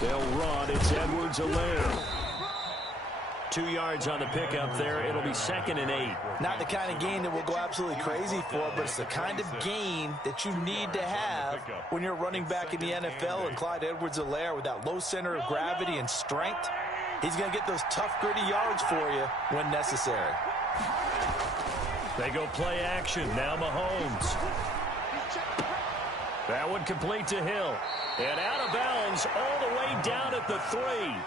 They'll run. It's Edwards-Helaire. 2 yards on the pickup there. It'll be 2nd and 8. Not the kind of gain that we'll go absolutely crazy for, but it's the kind of gain that you need to have when you're running back in the NFL. And Clyde Edwards-Helaire, with that low center of gravity and strength, he's going to get those tough, gritty yards for you when necessary. They go play action. Now Mahomes. That one complete to Hill. And out of bounds all the way down at the 3.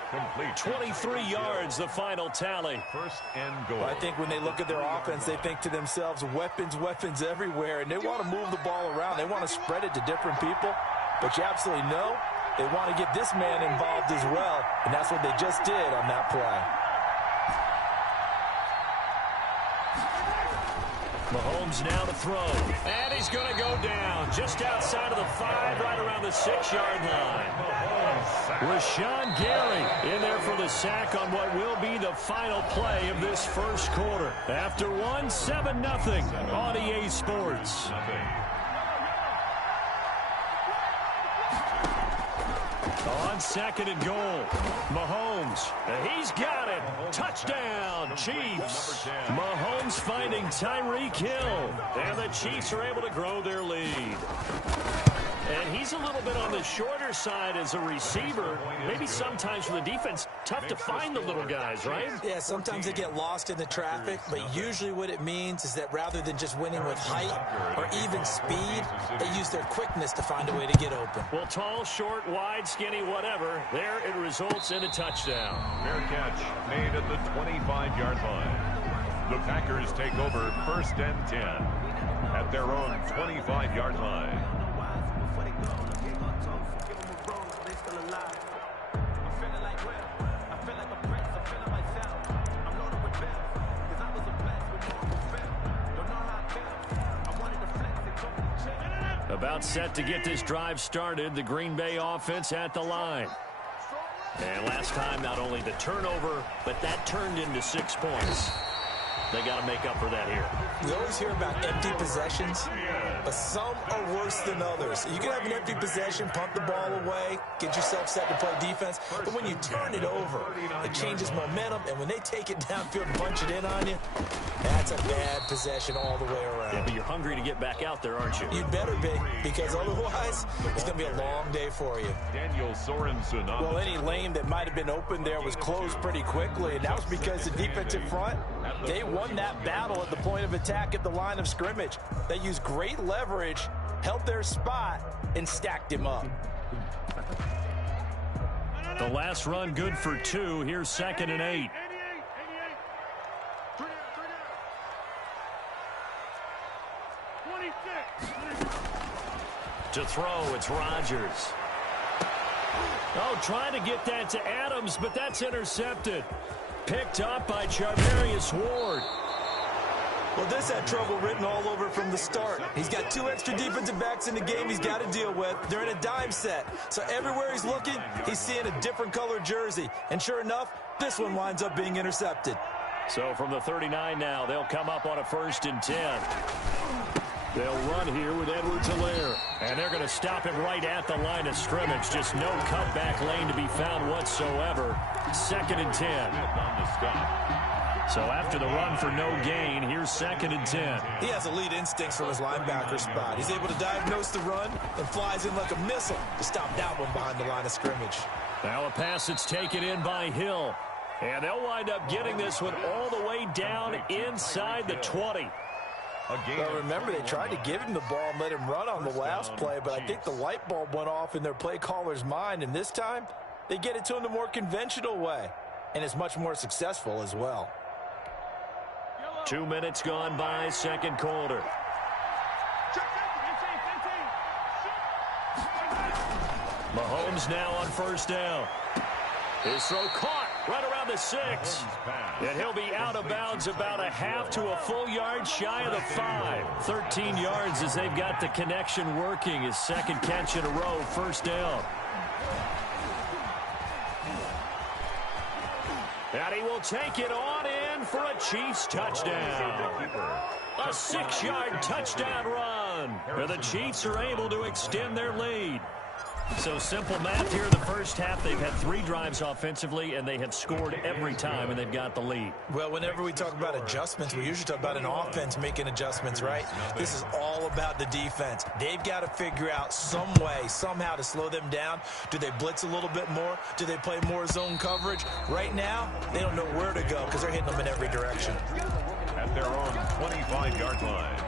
Complete. 23 yards, the final tally. First and goal. Well, I think when they look at their offense, they think to themselves, weapons, weapons everywhere. And they want to move the ball around. They want to spread it to different people. But you absolutely know they want to get this man involved as well. And that's what they just did on that play. Mahomes now to throw. And he's going to go down just outside of the 5, right around the 6-yard line. Rashawn Gary in there for the sack on what will be the final play of this first quarter. After one, 7-0 on EA Sports. On 2nd and goal, Mahomes, he's got it. Touchdown, Chiefs. Mahomes finding Tyreek Hill, and the Chiefs are able to grow their lead. And he's a little bit on the shorter side as a receiver. Maybe sometimes for the defense, tough to find the little guys, right? Yeah, sometimes they get lost in the traffic, but usually what it means is that rather than just winning with height or even speed, they use their quickness to find a way to get open. Well, tall, short, wide, skinny, whatever, there it results in a touchdown. Fair catch made at the 25-yard line. The Packers take over 1st and 10 at their own 25-yard line. About set to get this drive started, the Green Bay offense at the line. And last time, not only the turnover, but that turned into 6 points. They got to make up for that here. We always hear about empty possessions, but some are worse than others. You can have an empty possession, pump the ball away, get yourself set to play defense, but when you turn it over, it changes momentum, and when they take it downfield and punch it in on you, that's a bad possession all the way around. Yeah, but you're hungry to get back out there, aren't you? You'd better be, because otherwise, it's going to be a long day for you. Daniel Sorensen. Well, any lane that might have been open there was closed pretty quickly, and that was because the defensive front, they won that battle at the point of attack at the line of scrimmage. They used great leverage, held their spot, and stacked him up. The last run good for 2. Here's 2nd and 8. To throw, it's Rodgers. Oh, trying to get that to Adams, but that's intercepted. Picked up by Charvarius Ward. Well, this had trouble written all over from the start. He's got 2 extra defensive backs in the game he's got to deal with. They're in a dime set. So everywhere he's looking, he's seeing a different colored jersey. And sure enough, this one winds up being intercepted. So from the 39 now, they'll come up on a 1st and 10. They'll run here with Edwards-Helaire. And they're going to stop him right at the line of scrimmage. Just no cutback lane to be found whatsoever. 2nd and 10. So after the run for no gain, here's 2nd and 10. He has elite instincts from his linebacker spot. He's able to diagnose the run and flies in like a missile to stop that one behind the line of scrimmage. Now a pass that's taken in by Hill. And they'll wind up getting this one all the way down inside the 20. Well, remember, they tried to give him the ball and let him run on the last play, but I think the light bulb went off in their play caller's mind, and this time they get it to him the more conventional way, and it's much more successful as well. 2 minutes gone by, 2nd quarter. Mahomes now on 1st down. His throw caught right around the 6. And he'll be out of bounds about a half to a full yard shy of the 5. 13 yards as they've got the connection working. His 2nd catch in a row, 1st down. And he will take it on in for a Chiefs touchdown. A 6-yard touchdown run. And the Chiefs are able to extend their lead. So simple math here in the first half. They've had 3 drives offensively, and they have scored every time, and they've got the lead. Well, whenever we talk about adjustments, we usually talk about an offense making adjustments, right? This is all about the defense. They've got to figure out some way, somehow to slow them down. Do they blitz a little bit more? Do they play more zone coverage? Right now, they don't know where to go because they're hitting them in every direction. At their own 25-yard line.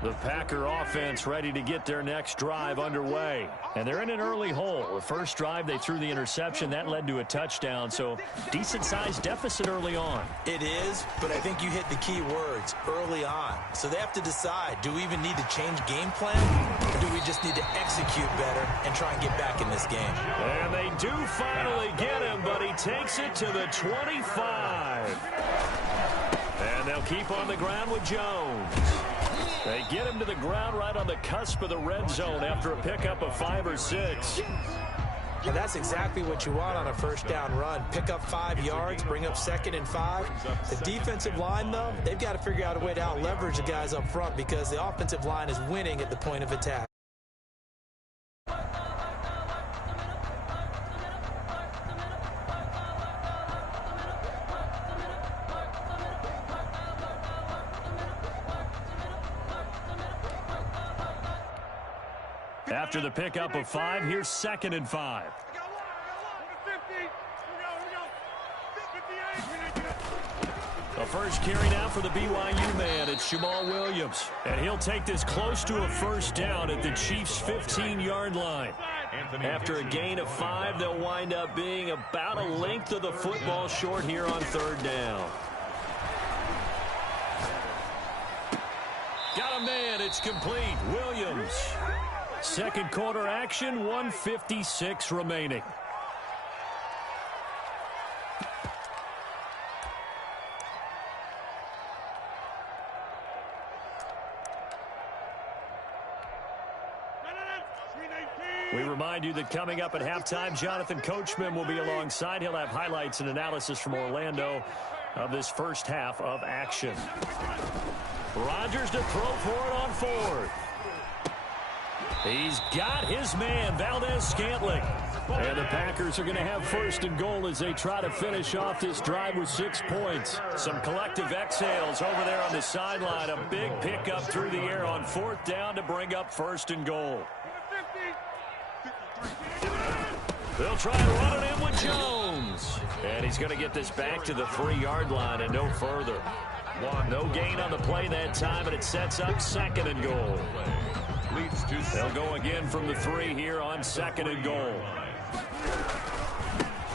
The Packer offense ready to get their next drive underway. And they're in an early hole. The first drive, they threw the interception. That led to a touchdown, so decent-sized deficit early on. It is, but I think you hit the key words, early on. So they have to decide, do we even need to change game plan, or do we just need to execute better and try and get back in this game? And they do finally get him, but he takes it to the 25. And they'll keep on the ground with Jones. They get him to the ground right on the cusp of the red zone after a pickup of 5 or 6. And that's exactly what you want on a first down run. Pick up 5 yards, bring up 2nd and 5. The defensive line, though, they've got to figure out a way to out-leverage the guys up front because the offensive line is winning at the point of attack. After the pickup of 5, here's 2nd and 5. The first carry now for the BYU man. It's Jamal Williams. And he'll take this close to a first down at the Chiefs' 15-yard line. After a gain of 5, they'll wind up being about a length of the football short here on 3rd down. Got a man. It's complete. Williams. Second quarter action, 1:56 remaining. We remind you that coming up at halftime, Jonathan Coachman will be alongside. He'll have highlights and analysis from Orlando of this first half of action. Rodgers to throw for it on 4th. He's got his man, Valdez-Scantling. And the Packers are going to have 1st and goal as they try to finish off this drive with 6 points. Some collective exhales over there on the sideline. A big pickup through the air on 4th down to bring up 1st and goal. They'll try and run it in with Jones. And he's going to get this back to the 3-yard line and no further. No gain on the play that time, and it sets up 2nd and goal. They'll go again from the 3 here on 2nd and goal.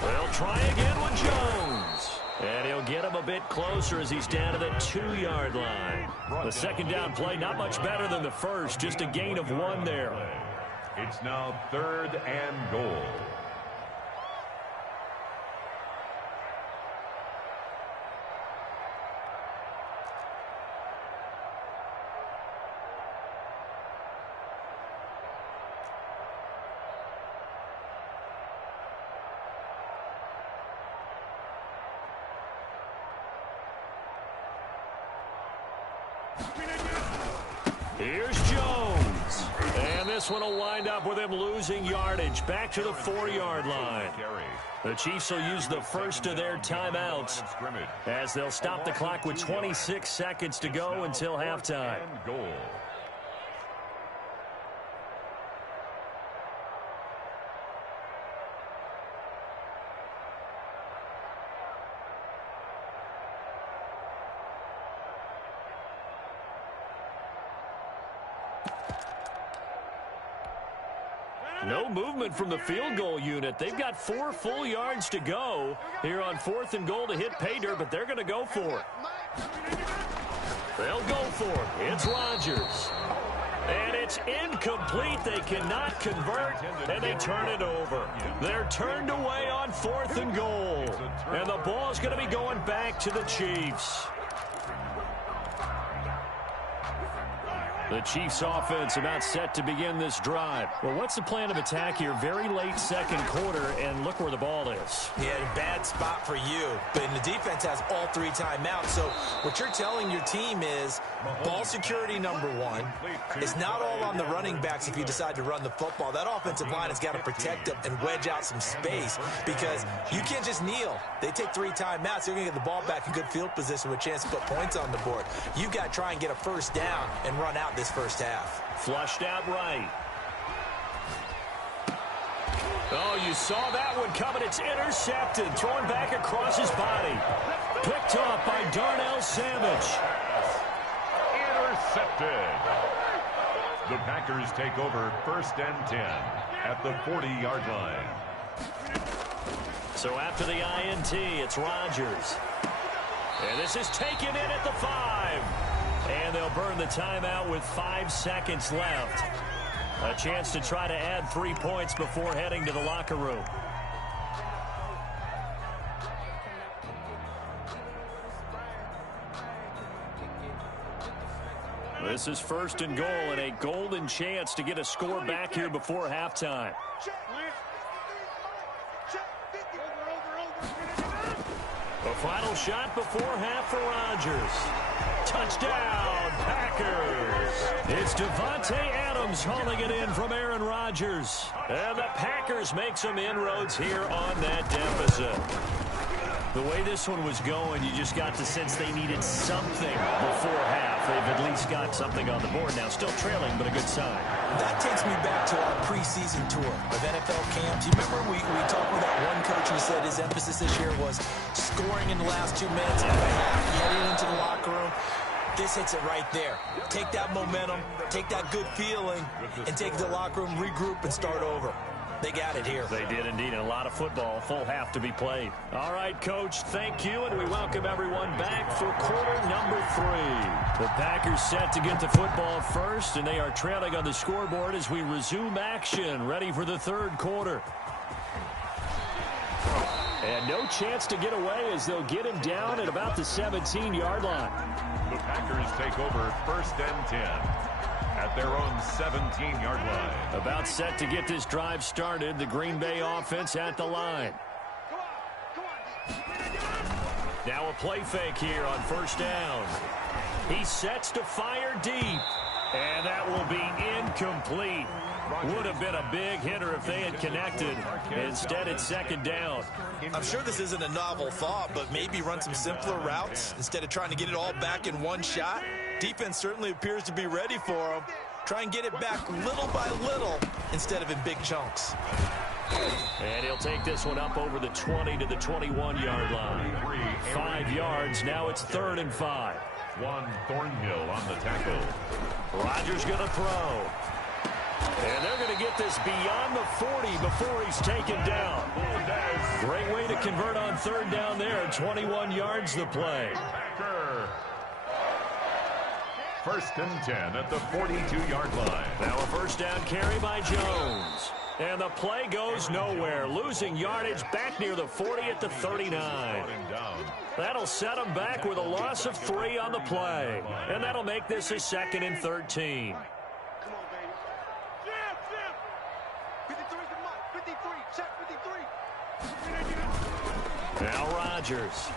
They'll try again with Jones. And he'll get him a bit closer as he's down to the 2-yard line. The 2nd down play not much better than the first, just a gain of 1 there. It's now 3rd and goal. Here's Jones. And this one will wind up with him losing yardage back to the 4-yard line. The Chiefs will use the first of their timeouts as they'll stop the clock with 26 seconds to go until halftime. No movement from the field goal unit. They've got 4 full yards to go here on 4th and goal to hit pay dirt, but they're going to go for it. They'll go for it. It's Rodgers. And it's incomplete. They cannot convert, and they turn it over. They're turned away on 4th and goal. And the ball's going to be going back to the Chiefs. The Chiefs offense about set to begin this drive. Well, what's the plan of attack here? Very late second quarter, and look where the ball is. Yeah, bad spot for you. But the defense has all 3 timeouts. So what you're telling your team is ball security number 1. It's not all on the running backs if you decide to run the football. That offensive line has got to protect them and wedge out some space because you can't just kneel. They take 3 timeouts. They're going to get the ball back in good field position with a chance to put points on the board. You've got to try and get a first down and run out this first half. Flushed out right. Oh, you saw that one coming. It's intercepted. Thrown back across his body. Picked off by Darnell Savage. Intercepted. The Packers take over 1st and 10 at the 40-yard line. So after the INT, it's Rodgers. And this is taken in at the 5. And they'll burn the timeout with 5 seconds left. A chance to try to add 3 points before heading to the locker room. This is 1st and goal and a golden chance to get a score back here before halftime. A final shot before half for Rodgers. Touchdown, Packers. It's Devontae Adams hauling it in from Aaron Rodgers. And the Packers make some inroads here on that deficit. The way this one was going, you just got the sense they needed something before half. They've at least got something on the board now. Still trailing, but a good sign. That takes me back to our preseason tour of NFL camps. You remember we talked with that one coach who said his emphasis this year was scoring in the last 2 minutes of the half, heading into the locker room. This hits it right there. Take that momentum, take that good feeling, and take it to the locker room, regroup, and start over. They got it here. They did indeed, and a lot of football, full half to be played. All right, Coach, thank you, and we welcome everyone back for quarter number 3. The Packers set to get the football first, and they are trailing on the scoreboard as we resume action, ready for the 3rd quarter. And no chance to get away as they'll get him down at about the 17-yard line. The Packers take over 1st and 10. At their own 17-yard line. About set to get this drive started. The Green Bay offense at the line. Now a play fake here on 1st down. He sets to fire deep. And that will be incomplete. Would have been a big hitter if they had connected. Instead, it's 2nd down. I'm sure this isn't a novel thought, but maybe run some simpler routes instead of trying to get it all back in one shot. Defense certainly appears to be ready for him. Try and get it back little by little instead of in big chunks. And he'll take this one up over the 20 to the 21-yard line. 5 yards. Now it's 3rd and 5. Juan Thornhill on the tackle. Rodgers going to throw. And they're going to get this beyond the 40 before he's taken down. Great way to convert on 3rd down there. 21 yards the play. 1st and 10 at the 42-yard line. Now a 1st down carry by Jones. And the play goes nowhere. Losing yardage back near the 40 at the 39. That'll set them back with a loss of 3 on the play. And that'll make this a 2nd and 13. Now Rodgers.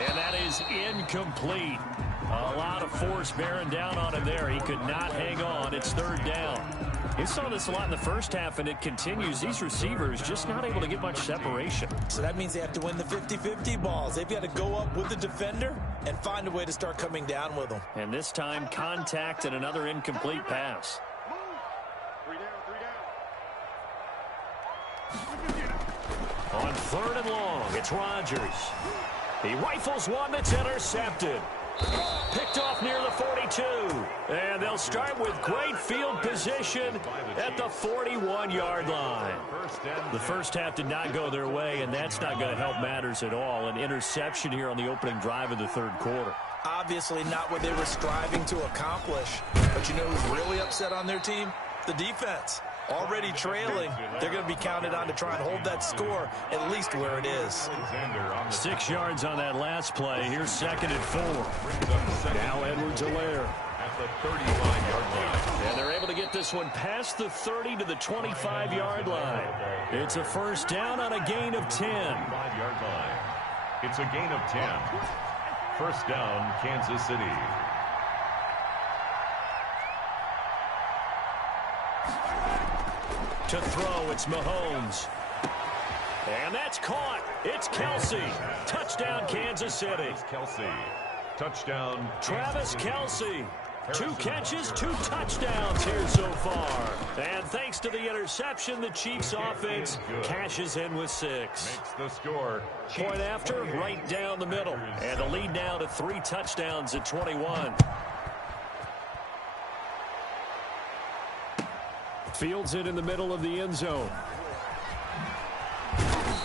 And that is incomplete. A lot of force bearing down on him there. He could not hang on. It's 3rd down. You saw this a lot in the first half, and it continues. These receivers just not able to get much separation. So that means they have to win the 50-50 balls. They've got to go up with the defender and find a way to start coming down with them. And this time, contact and another incomplete pass. On 3rd and long, it's Rodgers. He rifles one that's intercepted. Picked off near the 42. And they'll start with great field position at the 41-yard line. The first half did not go their way, and that's not going to help matters at all. An interception here on the opening drive of the 3rd quarter. Obviously not what they were striving to accomplish. But you know who's really upset on their team? The defense. Already trailing, they're going to be counted on to try and hold that score at least where it is. 6 yards on that last play. Here's 2nd and 4. Now Edwards-Helaire. At the 35-yard line. And they're able to get this one past the 30 to the 25-yard line. It's a first down on a gain of 10. 5-yard line. It's a gain of 10. First down, Kansas City. To throw, it's Mahomes. And that's caught. It's Kelsey. Touchdown, Kansas City. Kelsey. Touchdown, Travis Kelsey. 2 catches, 2 touchdowns here so far. And thanks to the interception, the Chiefs offense cashes in with 6. Makes the score. Point after, right down the middle. And the lead now to 3 touchdowns at 21. Fields it in the middle of the end zone.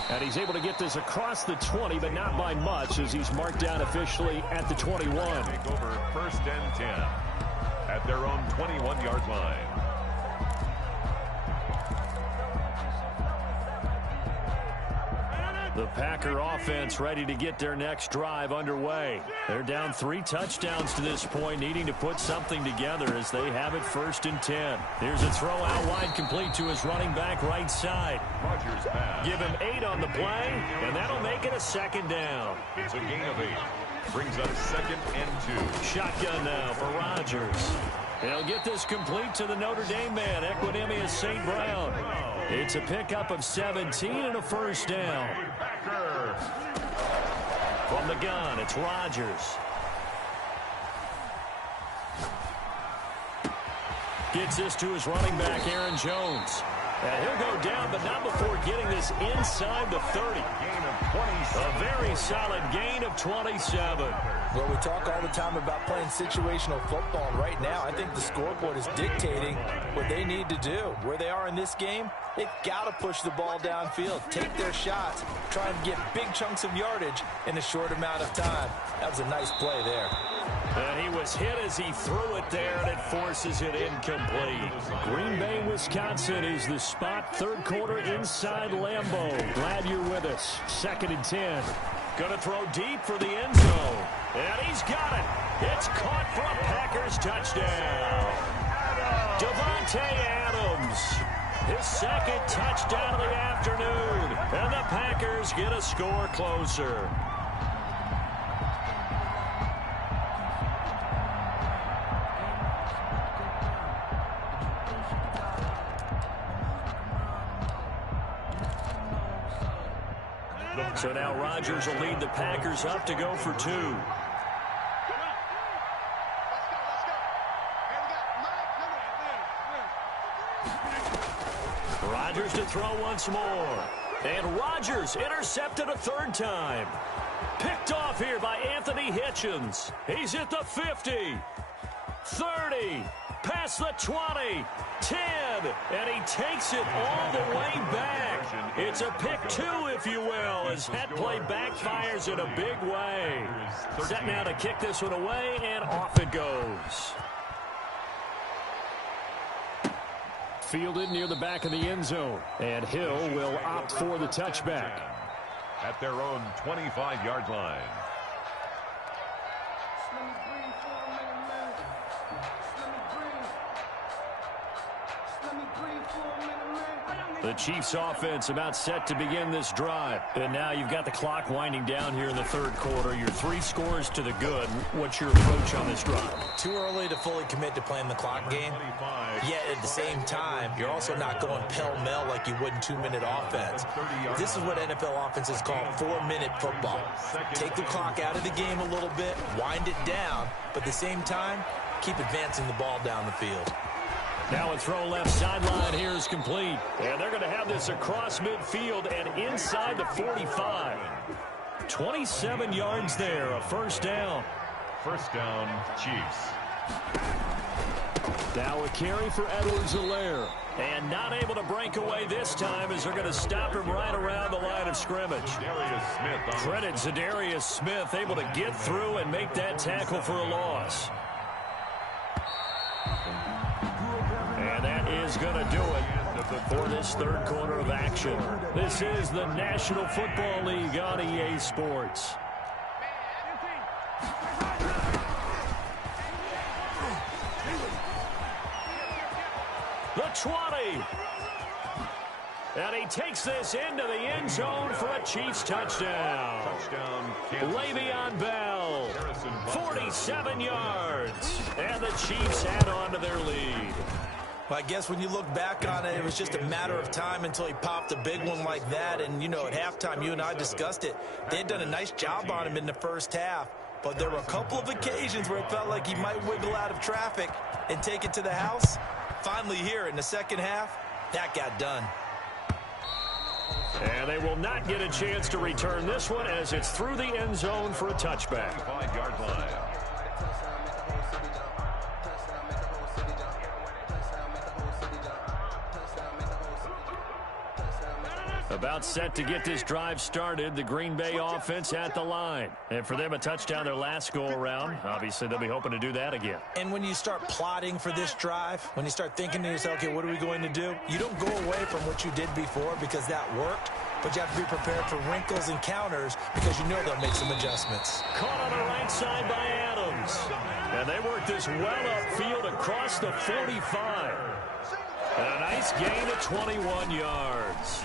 And he's able to get this across the 20, but not by much, as he's marked down officially at the 21. Take over 1st and 10 at their own 21-yard line. The Packer offense ready to get their next drive underway. They're down 3 touchdowns to this point, needing to put something together as they have it 1st and 10. Here's a throw out wide, complete to his running back right side. Rodgers pass. Give him 8 on the play, and that'll make it a 2nd down. It's a gain of 8. Brings up 2nd and 2. Shotgun now for Rodgers. He'll get this complete to the Notre Dame man, Equanimous St. Brown. It's a pickup of 17 and a first down. From the gun, it's Rodgers. Gets this to his running back, Aaron Jones. And he'll go down, but not before getting this inside the 30. Gain of 27. A very solid gain of 27. Well, we talk all the time about playing situational football, and right now I think the scoreboard is dictating what they need to do. Where they are in this game, they've got to push the ball downfield, take their shots, try and get big chunks of yardage in a short amount of time. That was a nice play there. And he was hit as he threw it there, and it forces it incomplete. Green Bay, Wisconsin is the spot. 3rd quarter inside Lambeau. Glad you're with us. 2nd and 10. Going to throw deep for the end zone. And he's got it. It's caught for a Packers touchdown. Devontae Adams. His 2nd touchdown of the afternoon. And the Packers get a score closer. So now Rodgers will lead the Packers up to go for 2. Rodgers to throw once more. And Rodgers intercepted a 3rd time. Picked off here by Anthony Hitchens. He's at the 50. 30. Past the 20. 10. And he takes it all the way back. It's a pick 2, if you will, as that play backfires in a big way. Set now to kick this one away, and off it goes. Fielded near the back of the end zone. And Hill will opt for the touchback. At their own 25-yard line. The Chiefs offense about set to begin this drive. And now you've got the clock winding down here in the 3rd quarter. Your 3 scores to the good. What's your approach on this drive? Too early to fully commit to playing the clock game. Yet at the same time, you're also not going pell-mell like you would in 2-minute offense. This is what NFL offenses call 4-minute football. Take the clock out of the game a little bit, wind it down, but at the same time, keep advancing the ball down the field. Now a throw left sideline here is complete. And they're going to have this across midfield and inside the 45. 27 yards there, a first down. First down, Chiefs. Now a carry for Edwards-Helaire. And not able to break away this time as they're going to stop him right around the line of scrimmage. Credit Zadarius Smith, able to get through and make that tackle for a loss. And that is going to do it. for this third quarter of action. This is the National Football League on EA Sports. The 20. And he takes this into the end zone for a Chiefs touchdown. Le'Veon Bell, 47 yards. And the Chiefs add on to their lead. Well, I guess when you look back on it, it was just a matter of time until he popped a big one like that. And, you know, at halftime, you and I discussed it. They had done a nice job on him in the first half. But there were a couple of occasions where it felt like he might wiggle out of traffic and take it to the house. Finally here in the second half, that got done. And they will not get a chance to return this one as it's through the end zone for a touchback. 5-yard line. About set to get this drive started, the Green Bay offense at the line. And for them, a touchdown their last go-around. Obviously, they'll be hoping to do that again. And when you start plotting for this drive, when you start thinking to yourself, okay, what are we going to do? You don't go away from what you did before because that worked, but you have to be prepared for wrinkles and counters because you know they'll make some adjustments. Caught on the right side by Adams. And they work this well upfield across the 45. And a nice gain of 21 yards.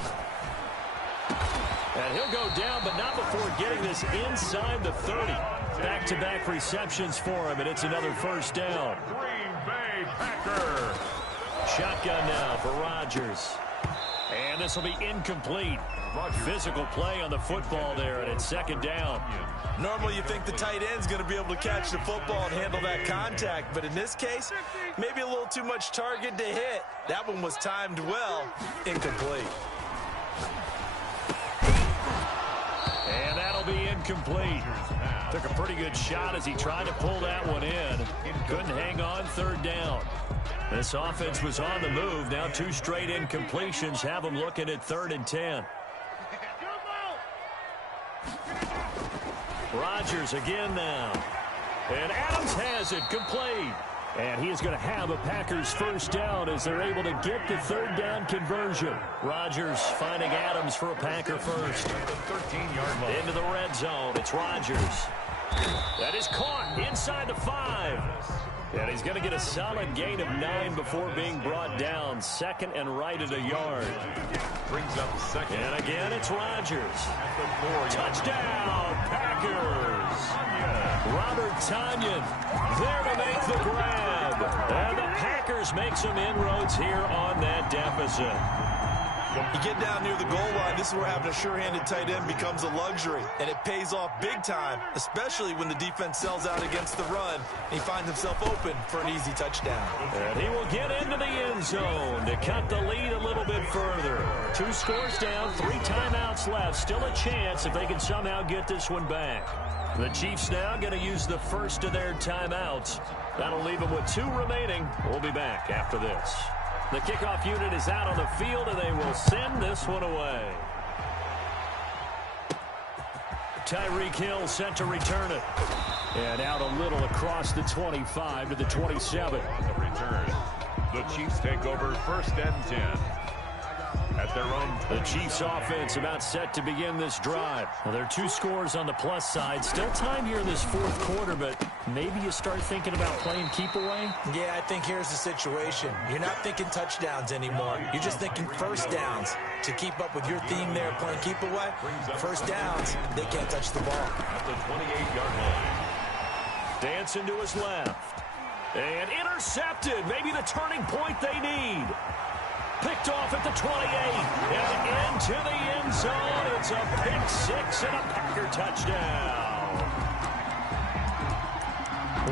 And he'll go down, but not before getting this inside the 30. Back-to-back receptions for him, and it's another first down. Green Bay Packer. Shotgun now for Rodgers. And this will be incomplete. Physical play on the football there, and it's second down. Normally you think the tight end's going to be able to catch the football and handle that contact, but in this case, maybe a little too much target to hit. That one was timed well. Incomplete. And that'll be incomplete. Took a pretty good shot as he tried to pull that one in. Couldn't hang on third down. This offense was on the move. Now two straight incompletions have them looking at 3rd and 10. Rodgers again now. And Adams has it complete. And he is going to have a Packers first down as they're able to get the 3rd down conversion. Rodgers finding Adams for a Packer first. 13-yard line. Into the red zone. It's Rodgers. That is caught inside the 5. And he's going to get a solid gain of 9 before being brought down. Second and right at a yard. Brings up second. And again, it's Rodgers. Touchdown, Packers. Robert Tonyan there to make the grab. And the Packers make some inroads here on that deficit. You get down near the goal line, this is where having a sure-handed tight end becomes a luxury, and it pays off big time, especially when the defense sells out against the run, and he finds himself open for an easy touchdown. And he will get into the end zone to cut the lead a little bit further. 2 scores down, 3 timeouts left. Still a chance if they can somehow get this one back. The Chiefs now going to use the first of their timeouts. That'll leave them with 2 remaining. We'll be back after this. The kickoff unit is out on the field, and they will send this one away. Tyreek Hill set to return it. And out a little across the 25 to the 27. The return. The Chiefs take over 1st and 10. At their own. The Chiefs offense about set to begin this drive. Well, there are 2 scores on the plus side. Still time here in this 4th quarter, but maybe you start thinking about playing keep away? Yeah, I think here's the situation. You're not thinking touchdowns anymore. You're just thinking first downs. To keep up with your theme there, playing keep away, first downs, they can't touch the ball. At the 28-yard line. Dancing to his left. And intercepted. Maybe the turning point they need. Picked off at the 28, and into the end zone. It's a pick 6 and a Packer touchdown.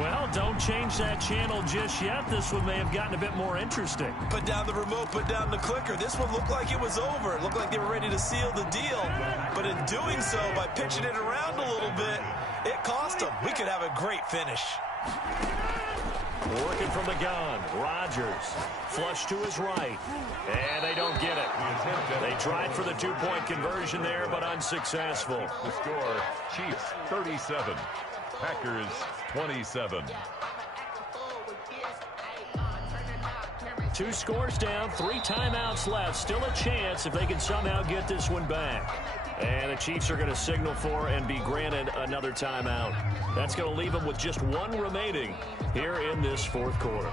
Well, don't change that channel just yet. This one may have gotten a bit more interesting. Put down the remote, put down the clicker. This one looked like it was over. It looked like they were ready to seal the deal. But in doing so, by pitching it around a little bit, it cost them. We could have a great finish. Working from the gun, Rodgers, flush to his right, and they don't get it. They tried for the 2-point conversion there, but unsuccessful. The score, Chiefs 37, Packers 27. 2 scores down, 3 timeouts left. Still a chance if they can somehow get this one back. And the Chiefs are going to signal for and be granted another timeout. That's going to leave them with just 1 remaining here in this 4th quarter.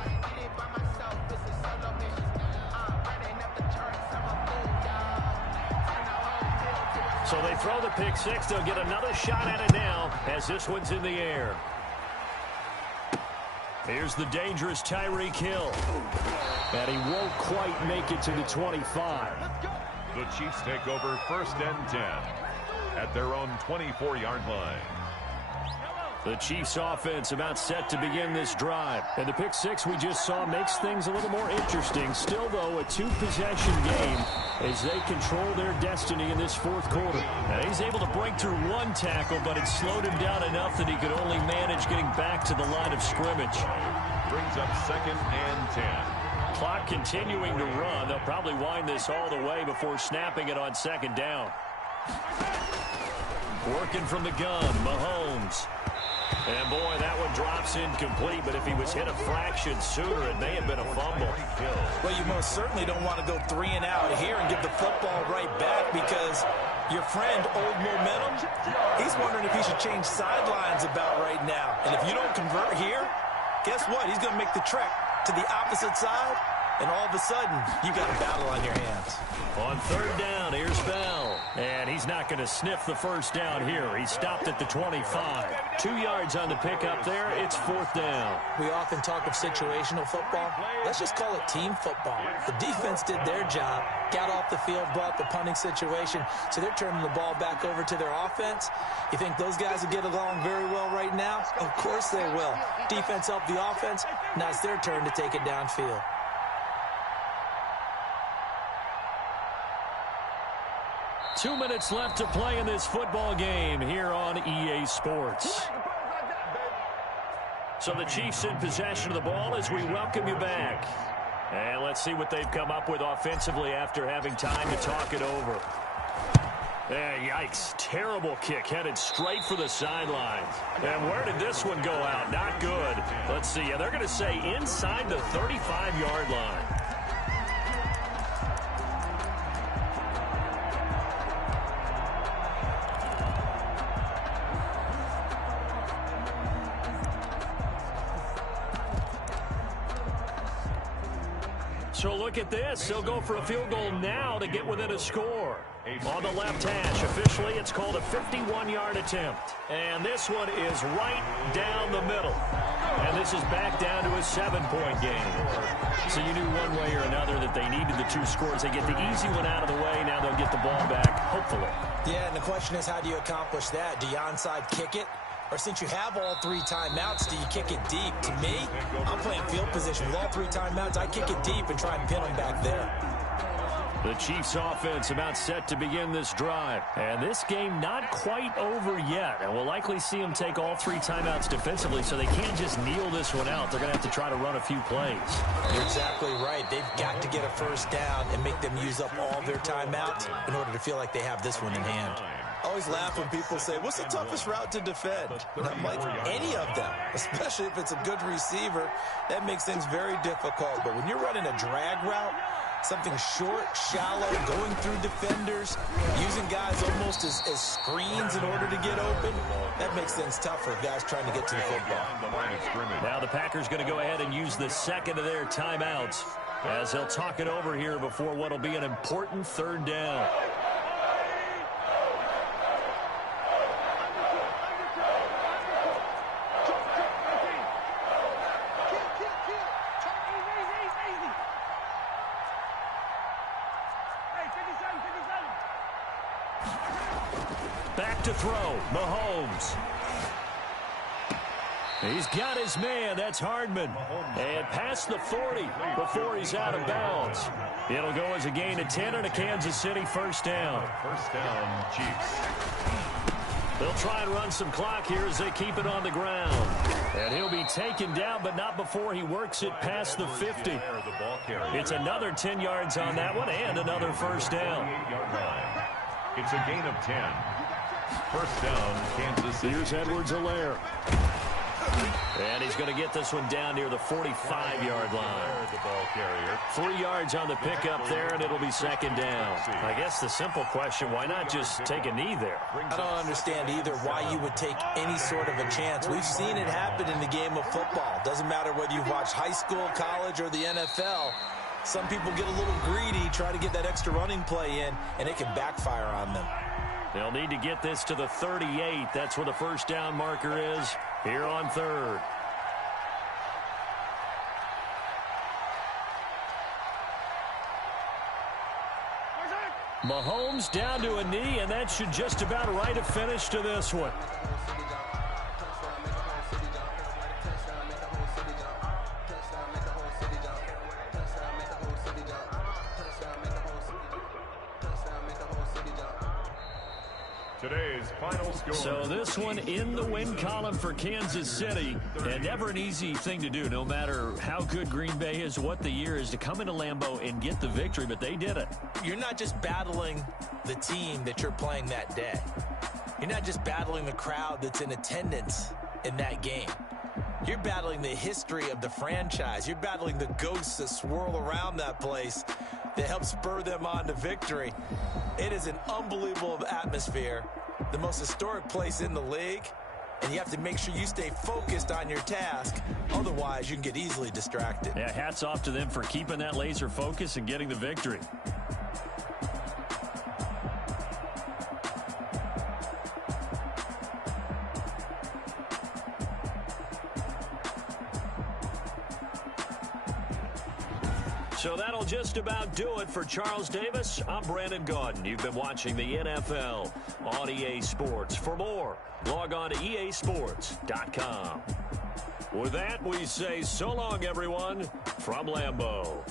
So they throw the pick 6. They'll get another shot at it now as this one's in the air. Here's the dangerous Tyreek Hill. And he won't quite make it to the 25. The Chiefs take over 1st and 10 at their own 24-yard line. The Chiefs offense about set to begin this drive. And the pick 6 we just saw makes things a little more interesting. Still, though, a 2-possession game as they control their destiny in this 4th quarter. And he's able to break through 1 tackle, but it slowed him down enough that he could only manage getting back to the line of scrimmage. Brings up 2nd and 10. Clock continuing to run. They'll probably wind this all the way before snapping it on 2nd down. Working from the gun, Mahomes. And, boy, that one drops incomplete, but if he was hit a fraction sooner, it may have been a fumble. Well, you most certainly don't want to go 3 and out here and give the football right back because your friend, Old Momentum, he's wondering if he should change sidelines about right now. And if you don't convert here, guess what? He's going to make the trek to the opposite side, and all of a sudden, you got a battle on your hands. On 3rd down, here's Bell. And he's not going to sniff the 1st down here. He stopped at the 25. 2 yards on the pickup there. It's 4th down. We often talk of situational football. Let's just call it team football. The defense did their job, got off the field, brought the punting situation, so they're turning the ball back over to their offense. You think those guys will get along very well right now? Of course they will. Defense helped the offense. Now it's their turn to take it downfield. Two minutes left to play in this football game here on EA Sports. So the Chiefs in possession of the ball as we welcome you back. And let's see what they've come up with offensively after having time to talk it over. Yikes. Terrible kick headed straight for the sidelines. And where did this one go out? Not good. Let's see. Yeah, they're going to say inside the 35-yard line. So look at this. They'll go for a field goal now to get within a score. On the left hash, officially, it's called a 51-yard attempt. And this one is right down the middle. And this is back down to a 7-point game. So you knew one way or another that they needed the 2 scores. They get the easy one out of the way. Now they'll get the ball back, hopefully. Yeah, and the question is, how do you accomplish that? Do you onside kick it? Or since you have all 3 timeouts, do you kick it deep? To me, I'm playing field position. With all 3 timeouts, I kick it deep and try and pin them back there. The Chiefs offense about set to begin this drive. And this game not quite over yet. And we'll likely see them take all 3 timeouts defensively, so they can't just kneel this one out. They're going to have to try to run a few plays. You're exactly right. They've got to get a 1st down and make them use up all their timeouts in order to feel like they have this one in hand. I always laugh when people say, what's the toughest route to defend? And I'm like, any of them, especially if it's a good receiver, that makes things very difficult. But when you're running a drag route, something short, shallow, going through defenders, using guys almost as screens in order to get open, that makes things tough for guys trying to get to the football. Now the Packers going to go ahead and use the 2nd of their timeouts as they'll talk it over here before what will be an important 3rd down. Back to throw, Mahomes. He's got his man, that's Hardman. And past the 40 before he's out of bounds. It'll go as a gain of 10 and a Kansas City 1st down. 1st down, Chiefs. They'll try and run some clock here as they keep it on the ground. And he'll be taken down, but not before he works it past the 50. It's another 10 yards on that one and another 1st down. It's a gain of 10. 1st down, Kansas City. Here's Edwards-Helaire. And he's going to get this one down near the 45-yard line. The ball carrier. 3 yards on the pickup there, and it'll be second down. I guess the simple question, why not just take a knee there? I don't understand either why you would take any sort of a chance. We've seen it happen in the game of football. Doesn't matter whether you've watched high school, college, or the NFL. Some people get a little greedy, try to get that extra running play in, and it can backfire on them. They'll need to get this to the 38. That's where the first down marker is here on third. Mahomes down to a knee, and that should just about write a finish to this one. Today's final score. So this one in the win column for Kansas City, and never an easy thing to do, no matter how good Green Bay is, what the year is, to come into Lambeau and get the victory, but they did it. You're not just battling the team that you're playing that day. You're not just battling the crowd that's in attendance in that game. You're battling the history of the franchise. You're battling the ghosts that swirl around that place that help spur them on to victory. It is an unbelievable atmosphere, the most historic place in the league, and you have to make sure you stay focused on your task. Otherwise, you can get easily distracted. Yeah, hats off to them for keeping that laser focus and getting the victory. So that'll just about do it for Charles Davis. I'm Brandon Gaudin. You've been watching the NFL on EA Sports. For more, log on to easports.com. With that, we say so long, everyone, from Lambeau.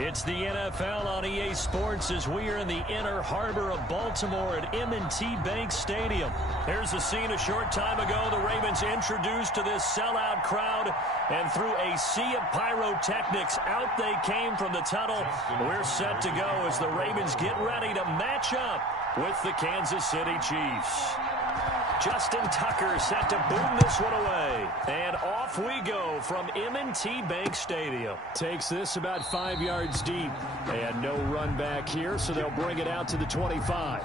It's the NFL on EA Sports as we are in the inner harbor of Baltimore at M&T Bank Stadium. Here's the scene a short time ago. The Ravens introduced to this sellout crowd, and through a sea of pyrotechnics, out they came from the tunnel. We're set to go as the Ravens get ready to match up with the Kansas City Chiefs. Justin Tucker set to boom this one away. And off we go from M&T Bank Stadium. Takes this about 5 yards deep. And no run back here, so they'll bring it out to the 25.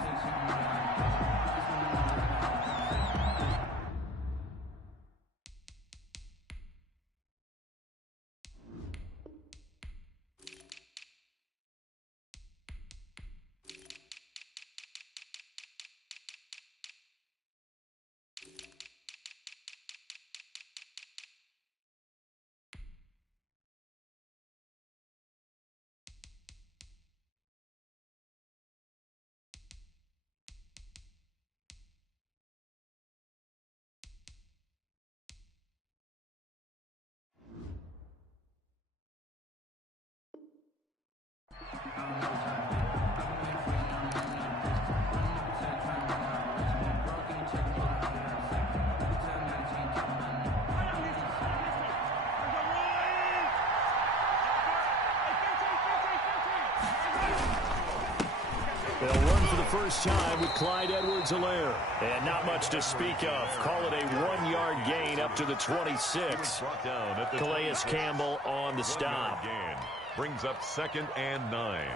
They'll run for the first time with Clyde Edwards-Helaire. And not much to speak of. Call it a 1-yard gain up to the 26. Calais Campbell on the stop. Brings up 2nd and 9.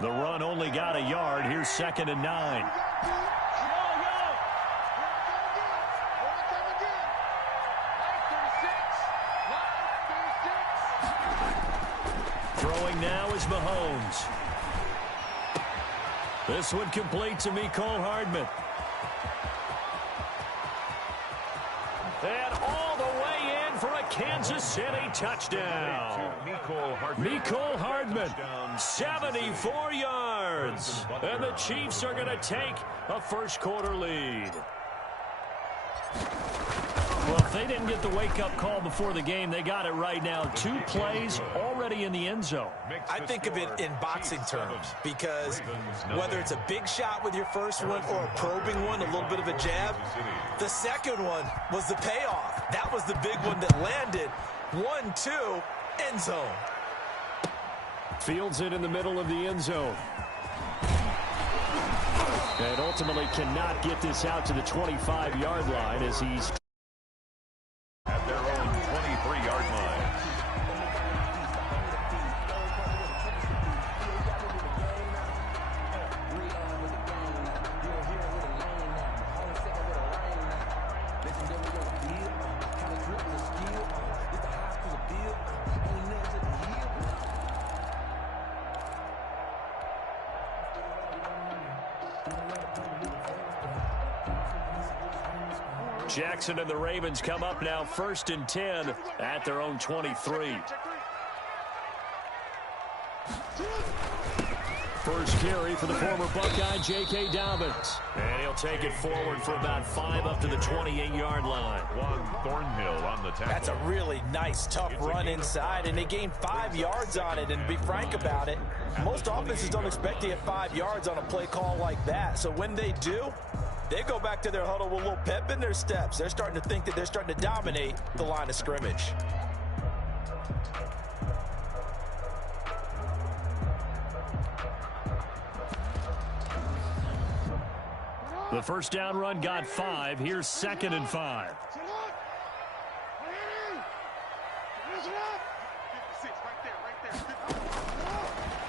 The run only got a yard. Here's 2nd and 9. Throwing now is Mahomes. This one complete to Mecole Hardman. And all the way in for a Kansas City touchdown. Mecole Hardman, 74 yards. And the Chiefs are going to take a first-quarter lead. Well, if they didn't get the wake-up call before the game, they got it right now. 2 plays already in the end zone. I think of it in boxing terms because whether it's a big shot with your first one or a probing one, a little bit of a jab, the second one was the payoff. That was the big one that landed. 1-2, end zone. Fields it in the middle of the end zone. And ultimately cannot get this out to the 25-yard line as he's at their own 23-yard line. Jackson and the Ravens come up now 1st and 10 at their own 23. First carry for the former Buckeye, J.K. Dobbins. And he'll take it forward for about 5 up to the 28-yard line. Juan Thornhill on the tackle. That's a really nice, tough run inside, and they gained 5 yards on it. And to be frank about it, most offenses don't expect to get 5 yards on a play call like that. So when they do, they go back to their huddle with a little pep in their steps. They're starting to think that they're starting to dominate the line of scrimmage. The first down run got 5. Here's 2nd and 5.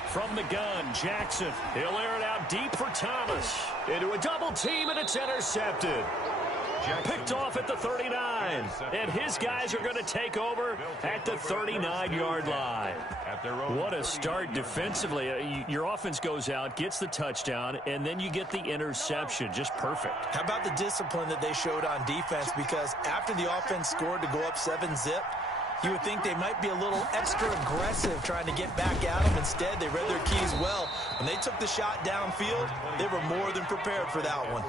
From the gun, Jackson. He'll air it out deep for Thomas. Into a double team, and it's intercepted. Picked off at the 39. And his guys are going to take over at the 39-yard line. What a start defensively. Your offense goes out, gets the touchdown, and then you get the interception. Just perfect. How about the discipline that they showed on defense? Because after the offense scored to go up 7-zip, you would think they might be a little extra aggressive trying to get back at them. Instead, they read their keys well. When they took the shot downfield, they were more than prepared for that one.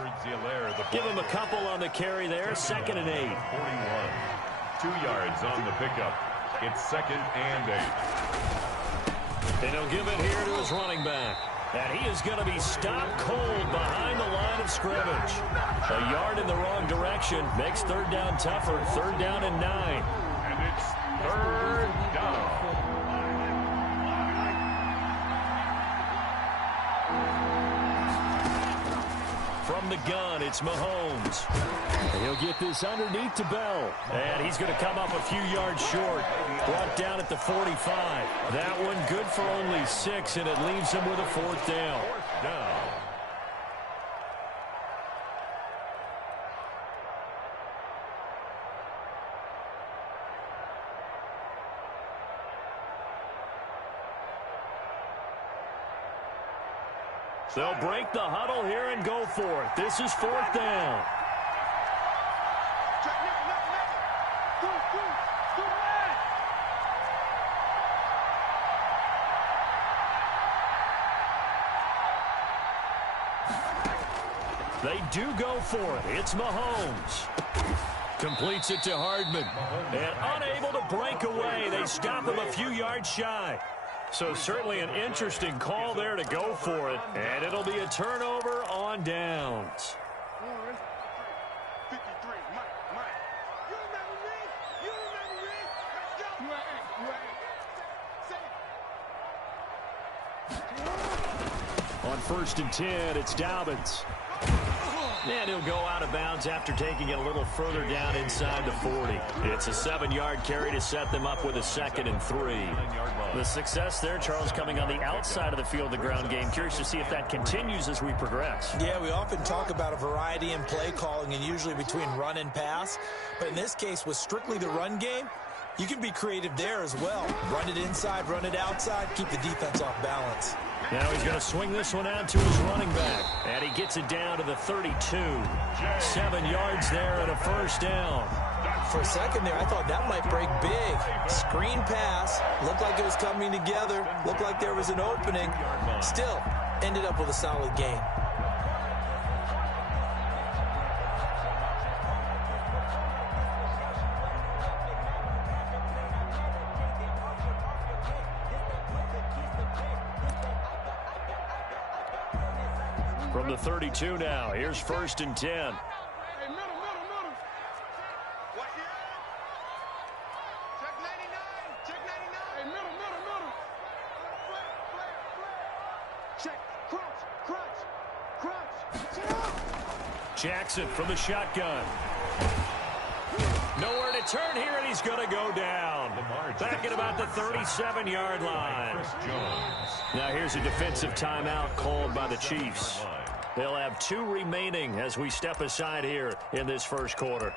Give them a couple on the carry there. 2nd and 8. 41. 2 yards on the pickup. It's 2nd and 8. And he'll give it here to his running back. And he is going to be stopped cold behind the line of scrimmage. A yard in the wrong direction makes 3rd down tougher. 3rd down and 9. And it's 3rd down. From the gun, it's Mahomes. He'll get this underneath to Bell. And he's going to come up a few yards short. Brought down at the 45. That one good for only 6, and it leaves him with a 4th down. 4th down. They'll break the huddle here and go for it. This is 4th down. They do go for it. It's Mahomes. Completes it to Hardman. And unable to break away. They stop him a few yards shy. So certainly an interesting call there to go for it. And it'll be a turnover on downs. On 1st and 10, it's Dobbins. And he'll go out of bounds after taking it a little further down inside the 40. It's a 7-yard carry to set them up with a 2nd and 3. The success there, Charles, coming on the outside of the field, the ground game. Curious to see if that continues as we progress. Yeah, we often talk about a variety in play calling and usually between run and pass. But in this case, with strictly the run game, you can be creative there as well. Run it inside, run it outside, keep the defense off balance. Now he's going to swing this one out to his running back. And he gets it down to the 32. 7 yards there and a 1st down. For a second there, I thought that might break big. Screen pass. Looked like it was coming together. Looked like there was an opening. Still, ended up with a solid gain. From the 32 now, here's 1st and 10. Hey, middle. What here? Check 99. Check 99. Hey, middle. Check. Crunch. Jackson from the shotgun. Nowhere to turn here, and he's going to go down. Back at about the 37-yard line. Now here's a defensive timeout called by the Chiefs. They'll have 2 remaining as we step aside here in this 1st quarter.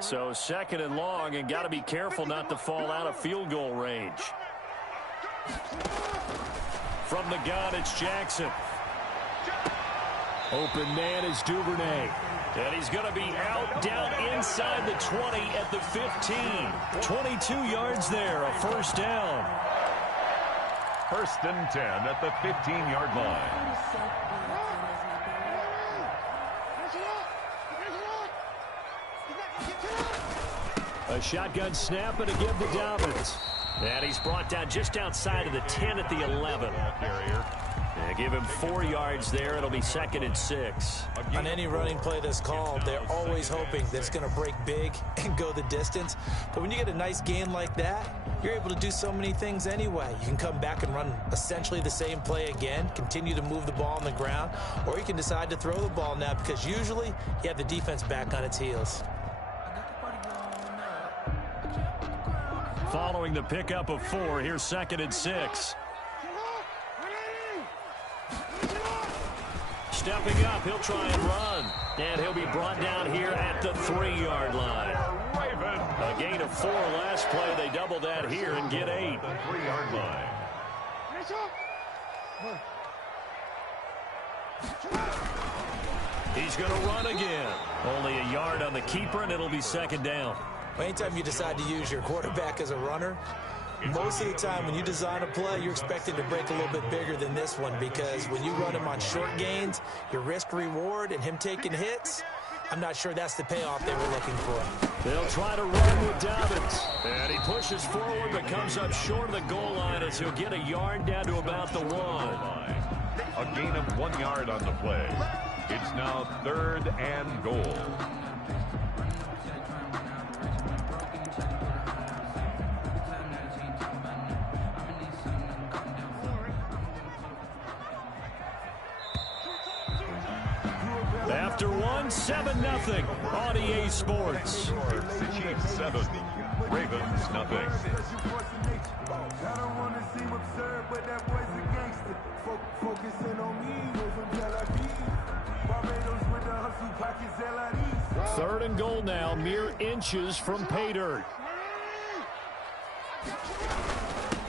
So 2nd and long, and got to be careful not to fall out of field goal range. From the gun, it's Jackson. Open man is Duvernay. And he's going to be out down inside the 20 at the 15. 22 yards there, a 1st down. 1st and 10 at the 15-yard line. A shotgun snap and a give to Dobbins. And he's brought down just outside of the 10 at the 11. Yeah, give him 4 yards there. It'll be 2nd and 6. On any running play that's called, they're always hoping that it's going to break big and go the distance. But when you get a nice gain like that, you're able to do so many things anyway. You can come back and run essentially the same play again, continue to move the ball on the ground, or you can decide to throw the ball now because usually you have the defense back on its heels. Following the pickup of 4, here's 2nd and 6. Stepping up, he'll try and run. And he'll be brought down here at the 3-yard line. A gain of 4 last play. They double that here and get 8. 3-yard line. He's going to run again. Only a yard on the keeper, and it'll be 2nd down. Anytime you decide to use your quarterback as a runner, most of the time when you design a play, you're expected to break a little bit bigger than this one, because when you run him on short gains, your risk-reward and him taking hits, I'm not sure that's the payoff they were looking for. They'll try to run with Dobbins. And he pushes forward but comes up short of the goal line as he'll get a yard down to about the 1. A gain of 1 yard on the play. It's now 3rd and goal. After 7-0 on EA Sports. The Chiefs 7, Ravens nothing. I don't want to seem absurd, but that boy's a gangster. Focusing on me, from Tel Aviv. Barbados with the hustle pockets, LIDs. 3rd and goal now, mere inches from pay dirt.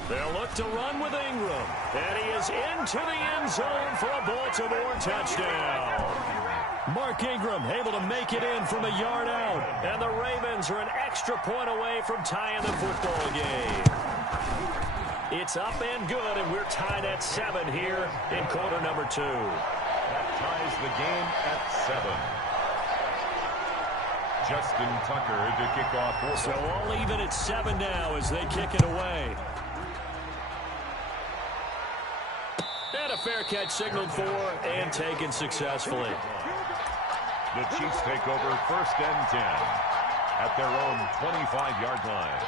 They'll look to run with Ingram. And he is into the end zone for a Baltimore touchdown. Mark Ingram able to make it in from a yard out. And the Ravens are an extra point away from tying the football game. It's up and good, and we're tied at 7 here in quarter number 2. That ties the game at 7. Justin Tucker to kick off. So all even at 7 now as they kick it away. And a fair catch signaled for and taken successfully. The Chiefs take over 1st and 10 at their own 25-yard line.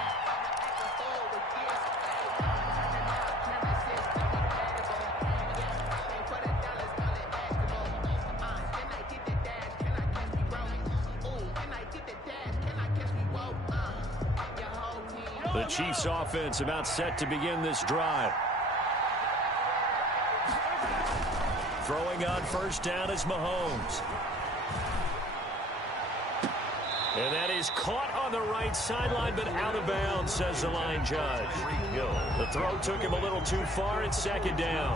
The Chiefs offense about set to begin this drive. Throwing on 1st down is Mahomes. And that is caught on the right sideline, but out of bounds, says the line judge. The throw took him a little too far. It's 2nd down.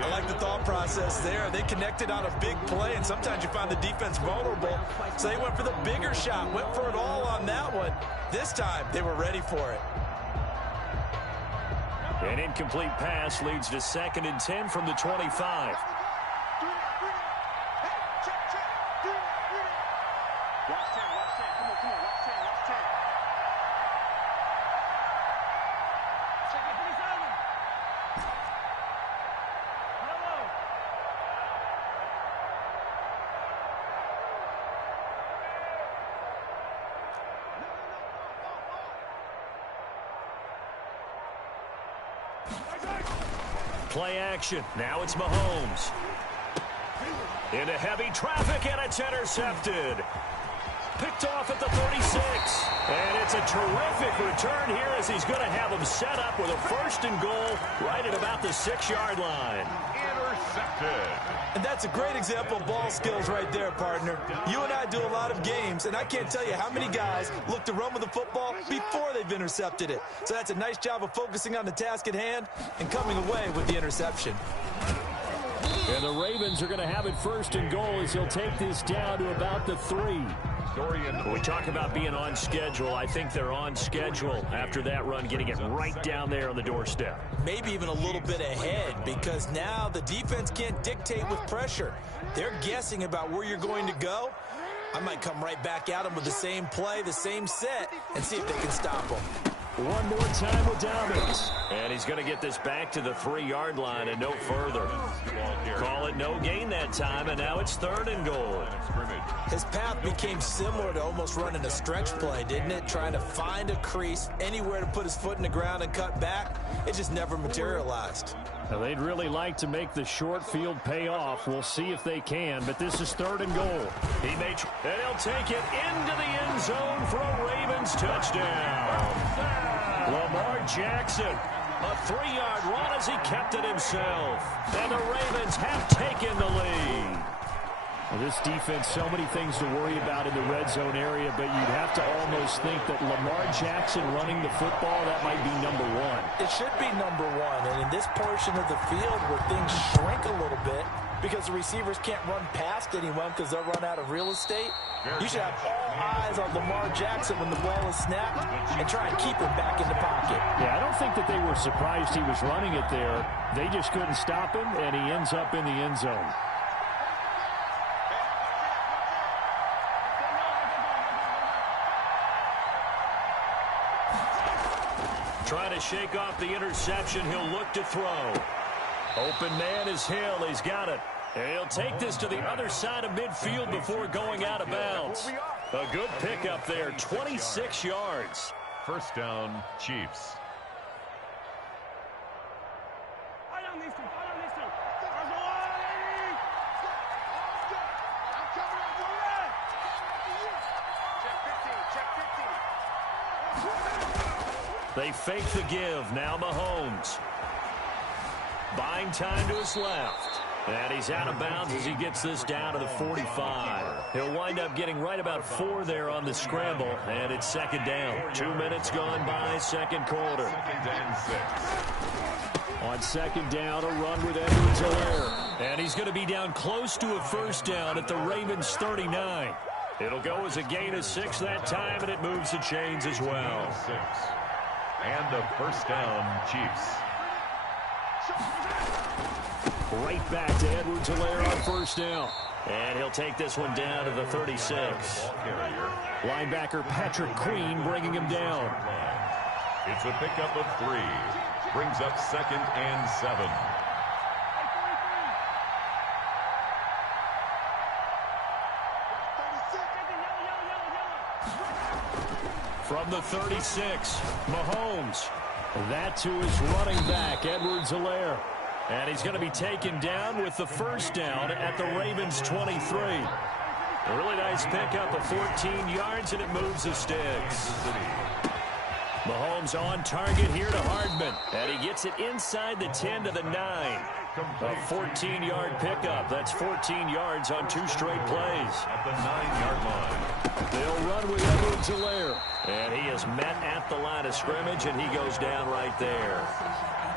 I like the thought process there. They connected on a big play, and sometimes you find the defense vulnerable. So they went for the bigger shot, went for it all on that one. This time, they were ready for it. An incomplete pass leads to 2nd and 10 from the 25. Play action. Now it's Mahomes. Into heavy traffic, and it's intercepted. Picked off at the 36. And it's a terrific return here as he's going to have him set up with a 1st and goal right at about the 6-yard line. Intercepted. And that's a great example of ball skills right there, partner. You and I do a lot of games, and I can't tell you how many guys look to run with the football before they've intercepted it. So that's a nice job of focusing on the task at hand and coming away with the interception. And the Ravens are going to have it 1st and goal as he'll take this down to about the 3. When we talk about being on schedule, I think they're on schedule after that run, getting it right down there on the doorstep. Maybe even a little bit ahead, because now the defense can't dictate with pressure. They're guessing about where you're going to go. I might come right back at them with the same play, the same set, and see if they can stop them. One more time with Dobbins. And he's going to get this back to the 3-yard line and no further. Call it no gain that time, and now it's 3rd and goal. His path became similar to almost running a stretch play, didn't it? Trying to find a crease, anywhere to put his foot in the ground and cut back. It just never materialized. Now, they'd really like to make the short field pay off. We'll see if they can, but this is 3rd and goal. And he'll take it into the end zone for a Ravens touchdown. Lamar Jackson, a 3-yard run as he kept it himself. And the Ravens have taken the lead. Well, this defense, so many things to worry about in the red zone area, but you'd have to almost think that Lamar Jackson running the football, that might be number 1. It should be number 1, and in this portion of the field where things shrink a little bit, because the receivers can't run past anyone because they'll run out of real estate. You should have all eyes on Lamar Jackson when the ball is snapped and try and keep him back in the pocket. Yeah, I don't think that they were surprised he was running it there. They just couldn't stop him, and he ends up in the end zone. Trying to shake off the interception. He'll look to throw. Open man is Hill. He's got it. And he'll take this to the other side of midfield before going out of bounds. A good pickup there, 26 yards. First down, Chiefs. They fake the give. Now Mahomes. Buying time to his left. And he's out of bounds as he gets this down to the 45. He'll wind up getting right about 4 there on the scramble, and it's second down. 2 minutes gone by, second quarter. Second and 6. On second down, a run with Edwards-Helaire. And he's going to be down close to a first down at the Ravens' 39. It'll go as a gain of 6 that time, and it moves the chains as well. 6. And a first down, Chiefs. Right back to Edwards-Helaire on first down. And he'll take this one down to the 36. Linebacker Patrick Queen bringing him down. It's a pickup of 3. Brings up second and 7. From the 36, Mahomes. That to his running back, Edwards-Helaire. And he's going to be taken down with the first down at the Ravens' 23. A really nice pickup of 14 yards, and it moves the sticks. Mahomes on target here to Hardman. And he gets it inside the 10 to the 9. A 14-yard pickup. That's 14 yards on 2 straight plays. At the 9-yard line. They'll run with Edwards-Helaire. And he is met at the line of scrimmage, and he goes down right there.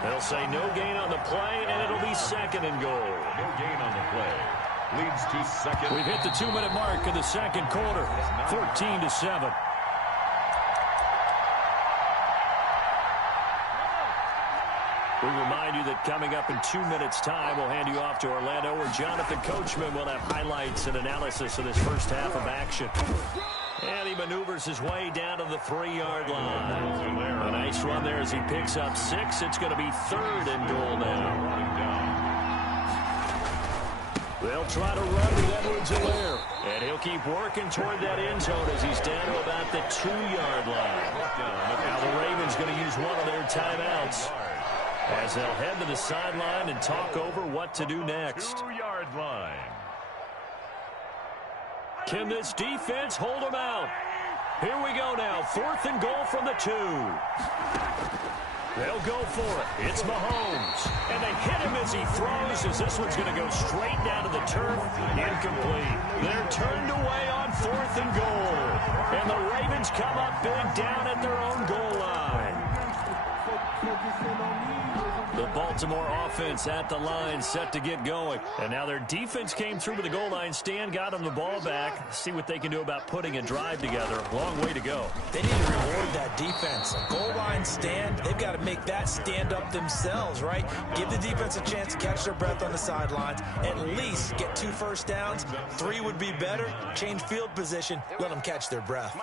They'll say no gain on the play, and it'll be second and goal. No gain on the play. Leads to second. We've hit the 2-minute mark of the second quarter. 14-7. We remind you that coming up in 2 minutes' time, we'll hand you off to Orlando, where Jonathan Coachman will have highlights and analysis of this first half of action. And he maneuvers his way down to the 3-yard line. A nice run there as he picks up 6. It's going to be third and goal now. They'll try to run with Edwards-Helaire. And he'll keep working toward that end zone as he's down to about the 2-yard line. Now the Ravens going to use one of their timeouts, as they'll head to the sideline and talk over what to do next. 2-yard line. Can this defense hold them out? Here we go now. 4th and goal from the 2. They'll go for it. It's Mahomes. And they hit him as he throws, as this one's going to go straight down to the turf. Incomplete. They're turned away on 4th and goal. And the Ravens come up big down at their own goal line. The Baltimore offense at the line, set to get going. And now their defense came through with the goal line stand, got them the ball back. See what they can do about putting a drive together. Long way to go. They need to reward that defense. A goal line stand, they've got to make that stand up themselves, right? Give the defense a chance to catch their breath on the sidelines. At least get 2 first downs. 3 would be better. Change field position. Let them catch their breath.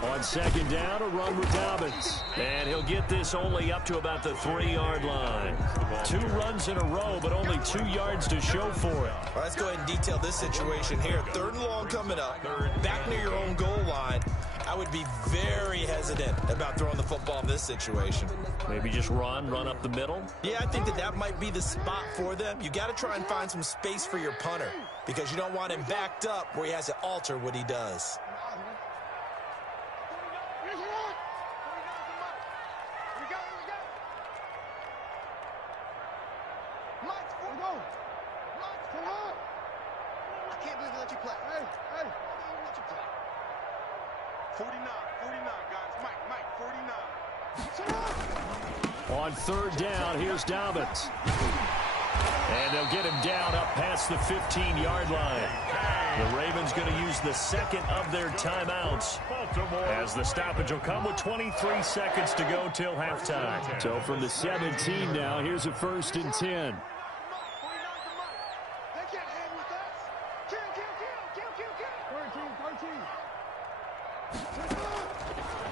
On second down, a run with Dobbins. And he'll get this only up to about the 3-yard line. 2 runs in a row, but only 2 yards to show for it. All right, let's go ahead and detail this situation here. 3rd and long coming up. Back near your own goal line. I would be very hesitant about throwing the football in this situation. Maybe just run up the middle? Yeah, I think that might be the spot for them. You got to try and find some space for your punter, because you don't want him backed up where he has to alter what he does. I can't believe they let you play. Hey, let you play. 49, guys. Mike, 49. On third down, here's Dobbins. And they'll get him down up past the 15-yard line. The Ravens going to use the second of their timeouts, as the stoppage will come with 23 seconds to go till halftime. So from the 17 now, here's a 1st and 10.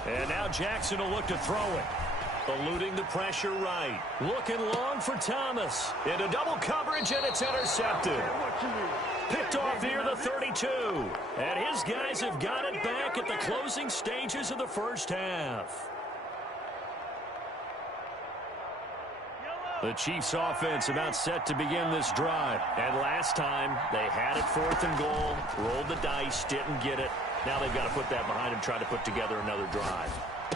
And now Jackson will look to throw it. Eluding the pressure right. Looking long for Thomas. Into double coverage, and it's intercepted. Picked off near the 32. And his guys have got it back at the closing stages of the first half. The Chiefs offense about set to begin this drive. And last time, they had it 4th and goal. Rolled the dice, didn't get it. Now they've got to put that behind them, try to put together another drive.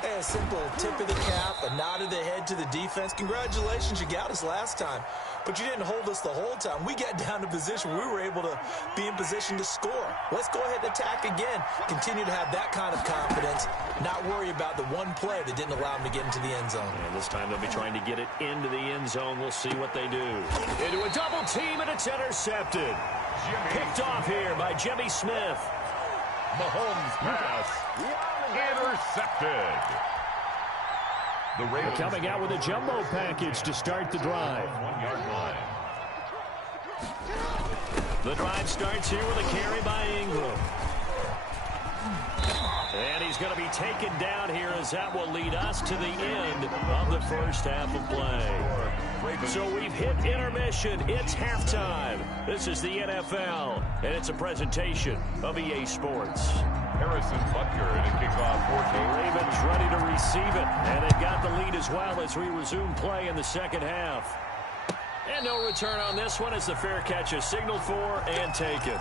A simple tip of the cap, a nod of the head to the defense. Congratulations, you got us last time. But you didn't hold us the whole time. We got down to position where we were able to be in position to score. Let's go ahead and attack again. Continue to have that kind of confidence. Not worry about the one play that didn't allow them to get into the end zone. And this time they'll be trying to get it into the end zone. We'll see what they do. Into a double team, and it's intercepted. Picked off here by Jimmy Smith. Mahomes pass intercepted. The Ravens coming out with a jumbo package to start the drive. 1-yard line. The drive starts here with a carry by Ingram. And he's going to be taken down here, as that will lead us to the end of the first half of play. So we've hit intermission. It's halftime. This is the NFL, and it's a presentation of EA Sports. Harrison Butker in a kickoff 14. Ravens ready to receive it, and they've got the lead as well as we resume play in the second half. And no return on this one as the fair catch is signaled for and taken.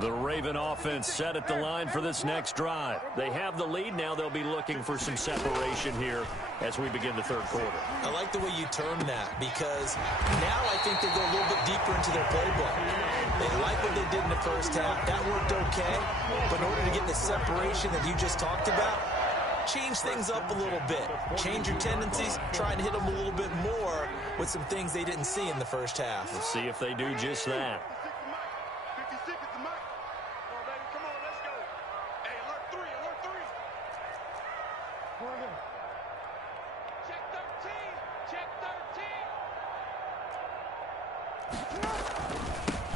The Raven offense set at the line for this next drive. They have the lead. Now they'll be looking for some separation here as we begin the third quarter. I like the way you term that, because now I think they go a little bit deeper into their playbook. They like what they did in the first half. That worked okay. But in order to get the separation that you just talked about, change things up a little bit. Change your tendencies. Try and hit them a little bit more with some things they didn't see in the first half. We'll see if they do just that.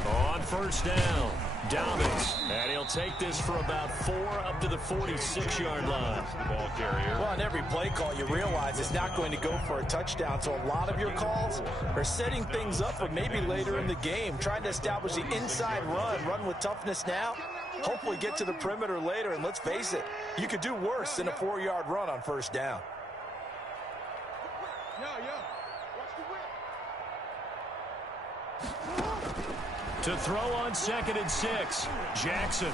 On first down, Dobbins, and he'll take this for about 4 up to the 46-yard line. The ball carrier. Well, on every play call, you realize it's not going to go for a touchdown, so a lot of your calls are setting things up for maybe later in the game, trying to establish the inside run with toughness now, hopefully get to the perimeter later, and let's face it, you could do worse than a 4-yard run on first down. To throw on 2nd and 6, Jackson.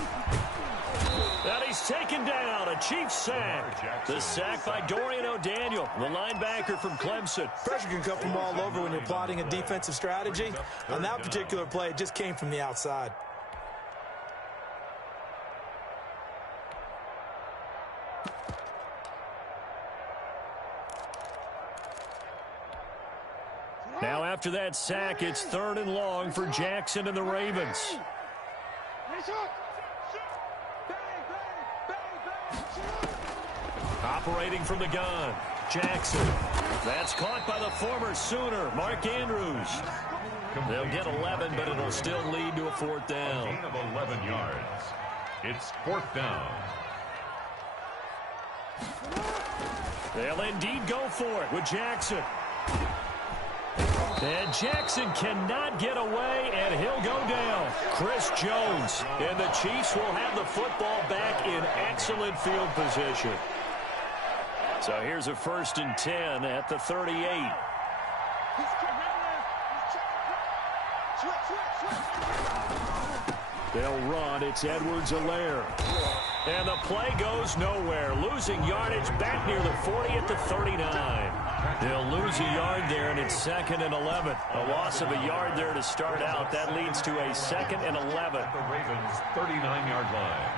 And he's taken down, a Chiefs sack. The sack by Dorian O'Daniel, the linebacker from Clemson. Pressure can come from all over when you're plotting a defensive strategy. On that particular play, it just came from the outside. Now after that sack, it's 3rd and long for Jackson and the Ravens. Operating from the gun, Jackson. That's caught by the former Sooner, Mark Andrews. They'll get 11, but it'll still lead to a 4th down. A gain of 11 yards. It's 4th down. They'll indeed go for it with Jackson. And Jackson cannot get away, and he'll go down. Chris Jones, and the Chiefs will have the football back in excellent field position. So here's a 1st and 10 at the 38. They'll run. It's Edwards-Helaire. And the play goes nowhere. Losing yardage back near the 40 at the 39. They'll lose a yard there, and it's 2nd and 11. A loss of a yard there to start out. That leads to a 2nd and 11. The Ravens' 39-yard line.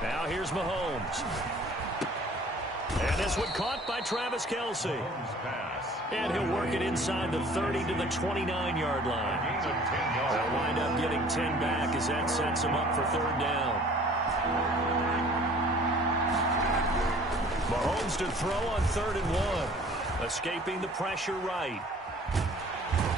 Now here's Mahomes. And this one caught by Travis Kelce. And he'll work it inside the 30 to the 29-yard line. They'll wind up getting 10 back as that sets him up for 3rd down. Mahomes to throw on 3rd and 1. Escaping the pressure right.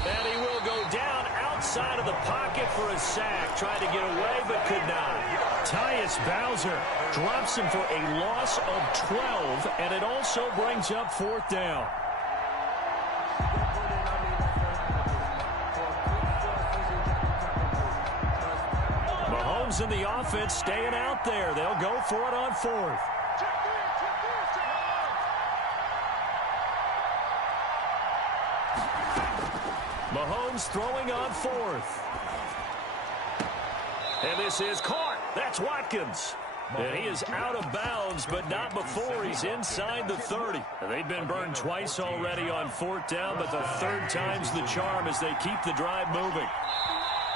And he will go down outside of the pocket for a sack. Tried to get away but could not. Tyus Bowser drops him for a loss of 12, and it also brings up 4th down. Mahomes and the offense staying out there. They'll go for it on 4th. Mahomes throwing on 4th. And this is caught. That's Watkins. And he is out of bounds, but not before he's inside the 30. They've been burned twice already on 4th down, but the 3rd time's the charm as they keep the drive moving.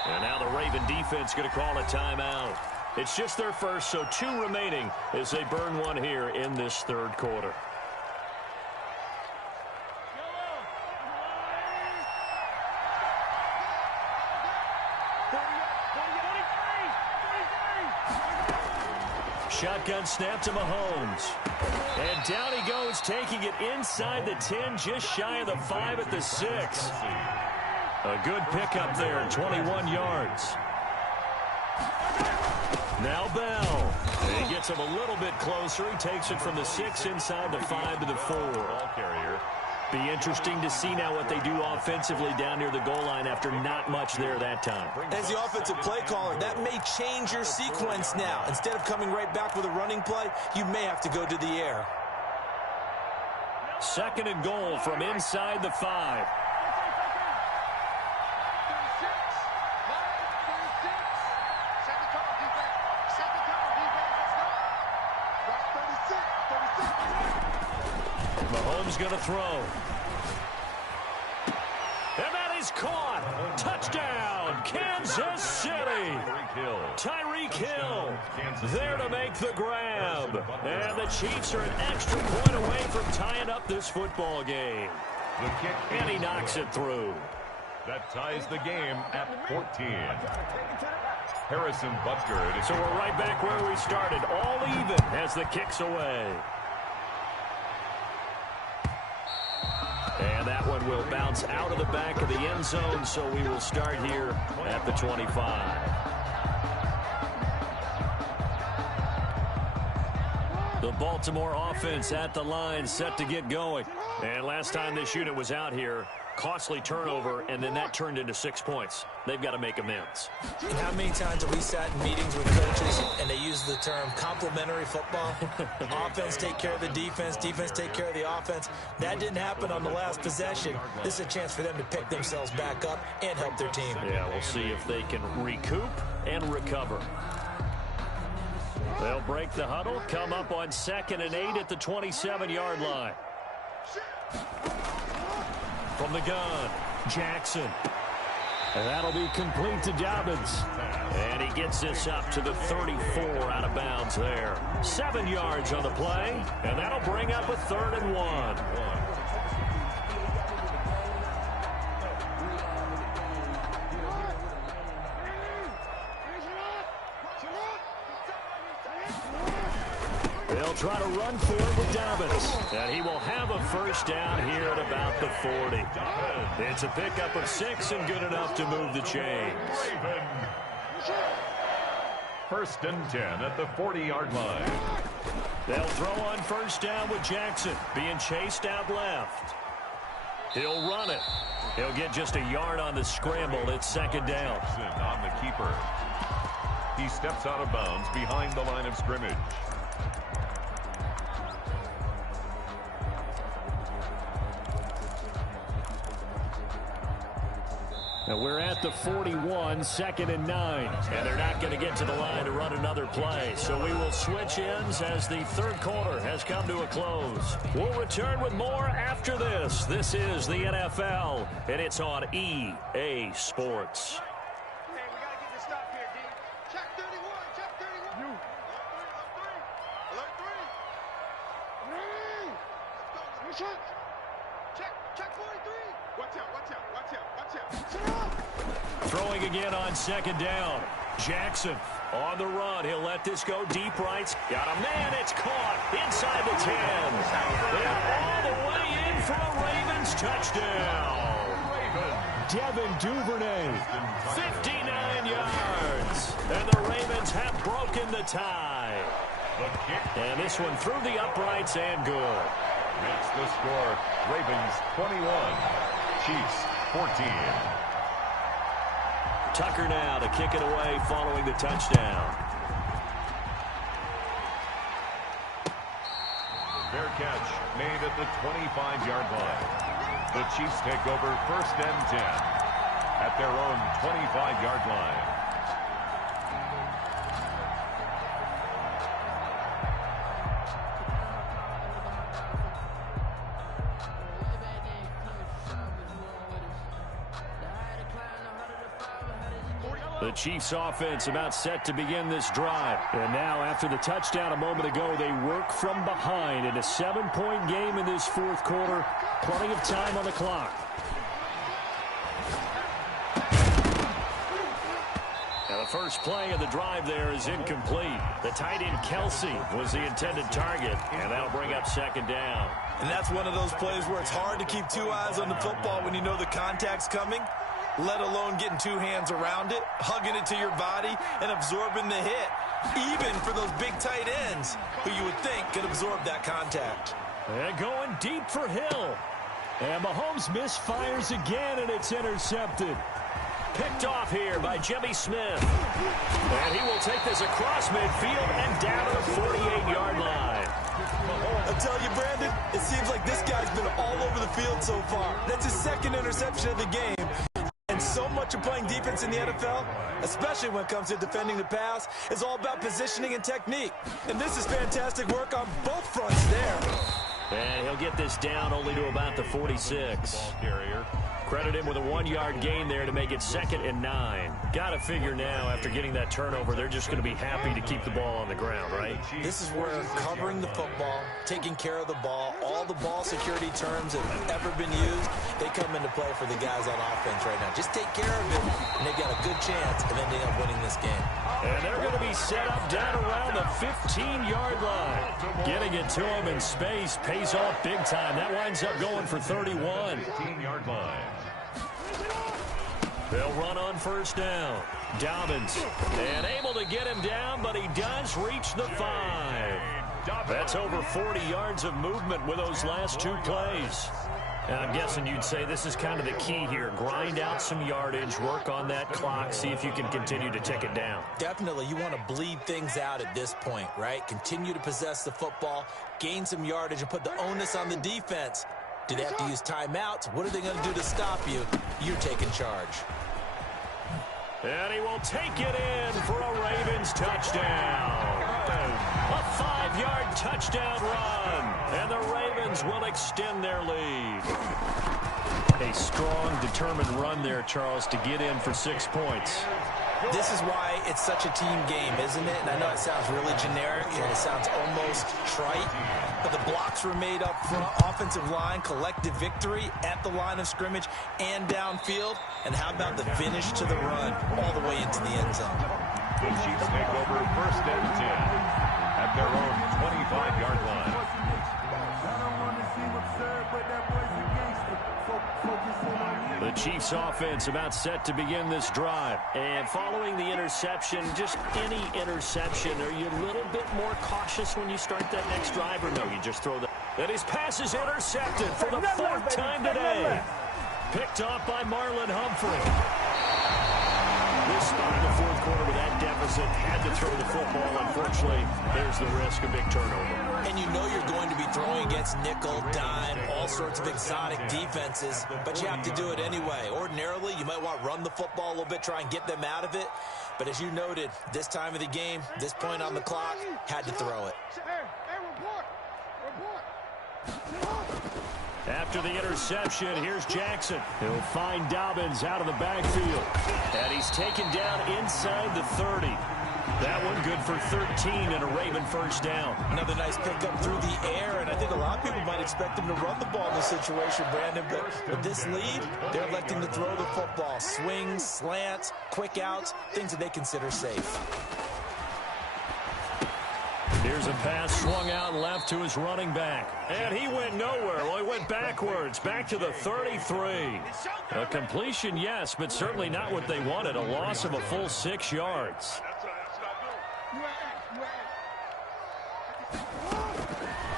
And now the Raven defense going to call a timeout. It's just their first, so 2 remaining as they burn one here in this 3rd quarter. Shotgun snap to Mahomes. And down he goes, taking it inside the 10, just shy of the 5 at the 6. A good pickup there, 21 yards. Now Bell. And he gets him a little bit closer. He takes it from the 6 inside the 5 to the 4. Ball carrier. Be interesting to see now what they do offensively down near the goal line after not much there that time. As the offensive play caller, that may change your sequence now. Instead of coming right back with a running play, you may have to go to the air. 2nd and goal from inside the 5. Mahomes going to throw. And that is caught. Touchdown, Kansas City. Tyreek Hill there to make the grab. And the Chiefs are an extra point away from tying up this football game. The kick. And he knocks it through. That ties the game at 14. Harrison Butker. So we're right back where we started. All even as the kick's away. And that one will bounce out of the back of the end zone, so we will start here at the 25. The Baltimore offense at the line, set to get going. And last time this unit was out here, costly turnover, and then that turned into 6 points. They've got to make amends. And how many times have we sat in meetings with coaches and they use the term complementary football? Offense take care of the defense, defense take care of the offense. That didn't happen on the last possession. This is a chance for them to pick themselves back up and help their team. Yeah, we'll see if they can recoup and recover. They'll break the huddle, come up on 2nd and 8 at the 27-yard line. From the gun, Jackson. And that'll be complete to Dobbins. And he gets this up to the 34 out of bounds there. 7 yards on the play, and that'll bring up a 3rd and 1. They'll try to run for it with Dobbins. And he will have a first down here at about the 40. It's a pickup of 6 and good enough to move the chains. 1st and 10 at the 40-yard line. They'll throw on first down with Jackson being chased out left. He'll run it. He'll get just a yard on the scramble. It's 2nd down. On the keeper. He steps out of bounds behind the line of scrimmage. And we're at the 41, 2nd and 9. And they're not going to get to the line to run another play. So we will switch ends as the third quarter has come to a close. We'll return with more after this. This is the NFL, and it's on EA Sports. Hey, we got to get this stop here, D. Check 31, check 31. You. Alert 3. Let's go. Check 43. Watch out, watch out, watch out, watch out. Sit up. Throwing again on 2nd down. Jackson on the run. He'll let this go deep right. Got a man. It's caught inside the 10. And all the way in for a Ravens touchdown. Devin Duvernay, 59 yards. And the Ravens have broken the tie. And this one through the uprights and good. Makes the score Ravens 21, Chiefs 14. Tucker now to kick it away following the touchdown. Fair catch made at the 25-yard line. The Chiefs take over 1st and 10 at their own 25-yard line. The Chiefs offense about set to begin this drive. And now after the touchdown a moment ago, they work from behind in a 7-point game in this 4th quarter. Plenty of time on the clock. Now the first play of the drive there is incomplete. The tight end Kelsey was the intended target, and that'll bring up 2nd down. And that's one of those plays where it's hard to keep 2 eyes on the football when you know the contact's coming, let alone getting 2 hands around it, hugging it to your body, and absorbing the hit, even for those big tight ends who you would think could absorb that contact. And going deep for Hill. And Mahomes misfires again, and it's intercepted. Picked off here by Jimmy Smith. And he will take this across midfield and down to the 48-yard line. I tell you, Brandon, it seems like this guy's been all over the field so far. That's his 2nd interception of the game. And so much of playing defense in the NFL, especially when it comes to defending the pass, is all about positioning and technique. And this is fantastic work on both fronts there. And he'll get this down only to about the 46. Ball carrier. Credit him with a 1-yard gain there to make it 2nd and 9. Got to figure now, after getting that turnover, they're just going to be happy to keep the ball on the ground, right? This is where covering the football, taking care of the ball, all the ball security terms that have ever been used, they come into play for the guys on offense right now. Just take care of it, and they've got a good chance of ending up winning this game. And they're going to be set up down around the 15-yard line. Getting it to him in space pays off big time. That winds up going for 31. 15-yard line. They'll run on 1st down. Dobbins, and able to get him down, but he does reach the 5. That's over 40 yards of movement with those last 2 plays. And I'm guessing you'd say this is kind of the key here. Grind out some yardage, work on that clock, see if you can continue to tick it down. Definitely, you want to bleed things out at this point, right? Continue to possess the football, gain some yardage, and put the onus on the defense. Do they have to use timeouts? What are they going to do to stop you? You're taking charge. And he will take it in for a Ravens touchdown. A 5-yard touchdown run. And the Ravens will extend their lead. A strong, determined run there, Charles, to get in for 6 points. This is why it's such a team game, isn't it? And I know it sounds really generic and it sounds almost trite, but the blocks were made up front, offensive line, collective victory at the line of scrimmage and downfield. And how about the finish to the run all the way into the end zone? The Chiefs take over 1st and 10 at their own 25-yard line. I don't want to seem absurd, but that boy's a gangster. Focusing on me. The Chiefs offense about set to begin this drive. And following the interception, just any interception, are you a little bit more cautious when you start that next drive, or no, you just throw that? And his pass is intercepted for the 4th time today. Picked off by Marlon Humphrey. This spot in the 4th quarter with that down deficit, had to throw the football. Unfortunately, there's the risk of big turnover. And you know you're going to be throwing against nickel, dime, all sorts of exotic defenses, but you have to do it anyway. Ordinarily, you might want to run the football a little bit, try and get them out of it. But as you noted, this time of the game, this point on the clock, had to throw it. After the interception, here's Jackson. He'll find Dobbins out of the backfield. And he's taken down inside the 30. That one good for 13 and a Raven first down. Another nice pickup through the air, and I think a lot of people might expect him to run the ball in this situation, Brandon, but with this lead, they're electing to throw the football. Swings, slants, quick outs, things that they consider safe. Here's a pass swung out left to his running back. And he went nowhere. Well, he went backwards, back to the 33. A completion, yes, but certainly not what they wanted. A loss of a full 6 yards.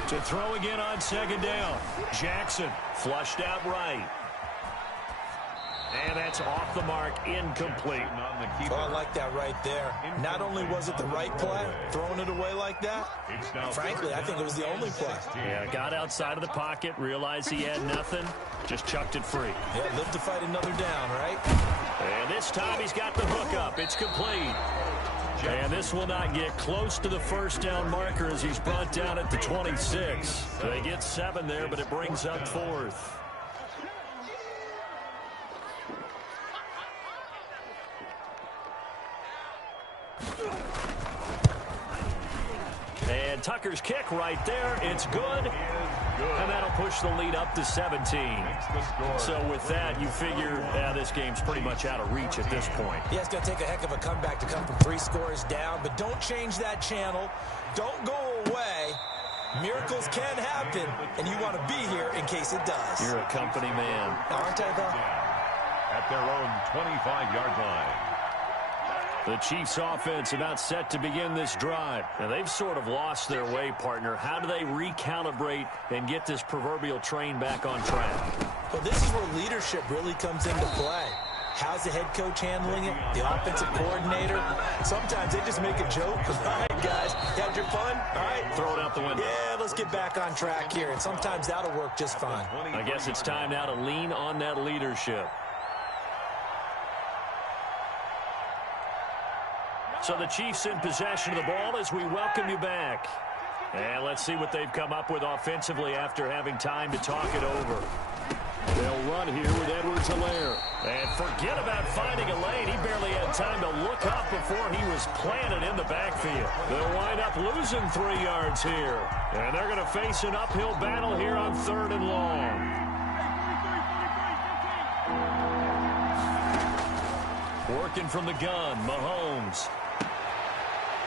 To throw again on second down. Jackson flushed out right. And that's off the mark, incomplete. Oh, I like that right there. Not only was it the right play, throwing it away like that, frankly, I think it was the only play. Yeah, got outside of the pocket, realized he had nothing, just chucked it free. Yeah, live to fight another down, right? And this time he's got the hook up. It's complete. And this will not get close to the first down marker as he's brought down at the 26. They get 7 there, but it brings up 4th. And Tucker's kick right there. It's good. And that'll push the lead up to 17. So with that, you figure this game's pretty much out of reach at this point. Yeah, it's going to take a heck of a comeback to come from 3 scores down, but don't change that channel. Don't go away. Miracles can happen, and you want to be here in case it does. You're a company man. Aren't I, though? At their own 25-yard line. The Chiefs offense about set to begin this drive. Now, they've sort of lost their way, partner. How do they recalibrate and get this proverbial train back on track? Well, this is where leadership really comes into play. How's the head coach handling it? The offensive coordinator? Sometimes they just make a joke. All right, guys, you had your fun? All right. Throw it out the window. Yeah, let's get back on track here. And sometimes that'll work just fine. I guess it's time now to lean on that leadership. So the Chiefs in possession of the ball as we welcome you back. And let's see what they've come up with offensively after having time to talk it over. They'll run here with Edwards-Helaire. And forget about finding a lane. He barely had time to look up before he was planted in the backfield. They'll wind up losing 3 yards here. And they're going to face an uphill battle here on 3rd and long. Working from the gun, Mahomes.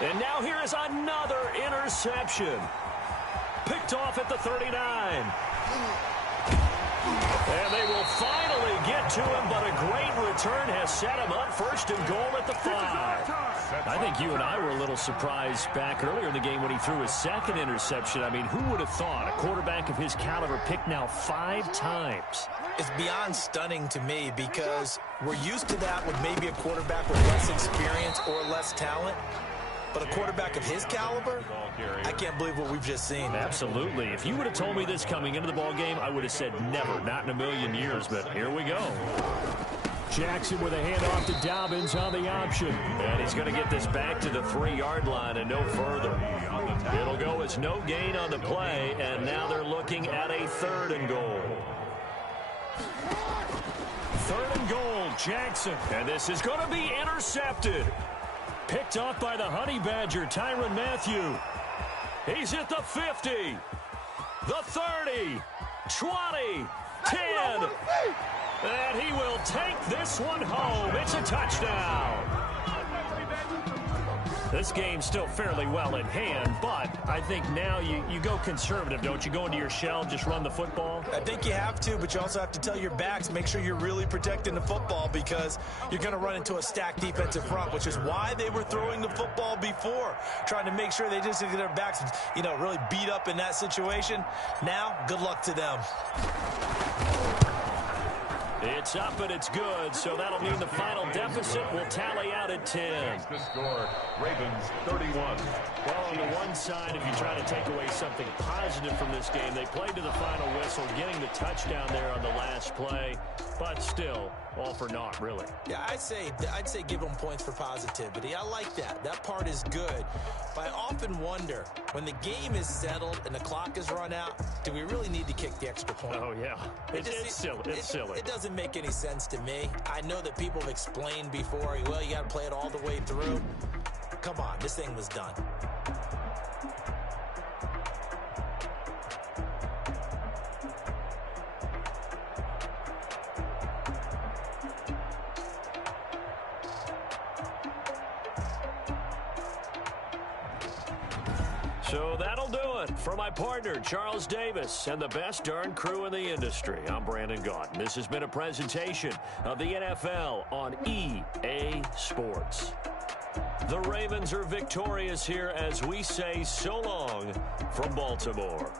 And now here is another interception. Picked off at the 39. And they will finally get to him, but a great return has set him up 1st and goal at the 5. I think you and I were a little surprised back earlier in the game when he threw his 2nd interception. I mean, who would have thought a quarterback of his caliber picked now 5 times? It's beyond stunning to me because we're used to that with maybe a quarterback with less experience or less talent. But a quarterback of his caliber, I can't believe what we've just seen. Absolutely. If you would have told me this coming into the ball game, I would have said never, not in a million years. But here we go. Jackson with a handoff to Dobbins on the option. And he's going to get this back to the 3-yard line and no further. It'll go as no gain on the play, and now they're looking at a 3rd and goal. 3rd and goal, Jackson. And this is going to be intercepted. Picked off by the Honey Badger, Tyrann Mathieu. He's at the 50, the 30, 20, 10. And he will take this one home. It's a touchdown. This game's still fairly well in hand, but I think now you go conservative, don't you? Go into your shell, just run the football? I think you have to, but you also have to tell your backs, make sure you're really protecting the football because you're going to run into a stacked defensive front, which is why they were throwing the football before, trying to make sure they just get their backs, really beat up in that situation. Now, good luck to them. It's up and it's good, so that'll mean the final deficit will tally out at 10. The score, Ravens 31. Well, on the one side, if you try to take away something positive from this game, they played to the final whistle, getting the touchdown there on the last play, but still, all for naught, really. Yeah, I'd say give them points for positivity. I like that. That part is good. But I often wonder, when the game is settled and the clock is run out, do we really need to kick the extra point? Oh, yeah. It's silly. It's silly. It doesn't make any sense to me. I know that people have explained before, well, you got to play it all the way through. Come on, this thing was done. So that'll do it. For my partner, Charles Davis, and the best darn crew in the industry, I'm Brandon Gaudin. This has been a presentation of the NFL on EA Sports. The Ravens are victorious here as we say so long from Baltimore.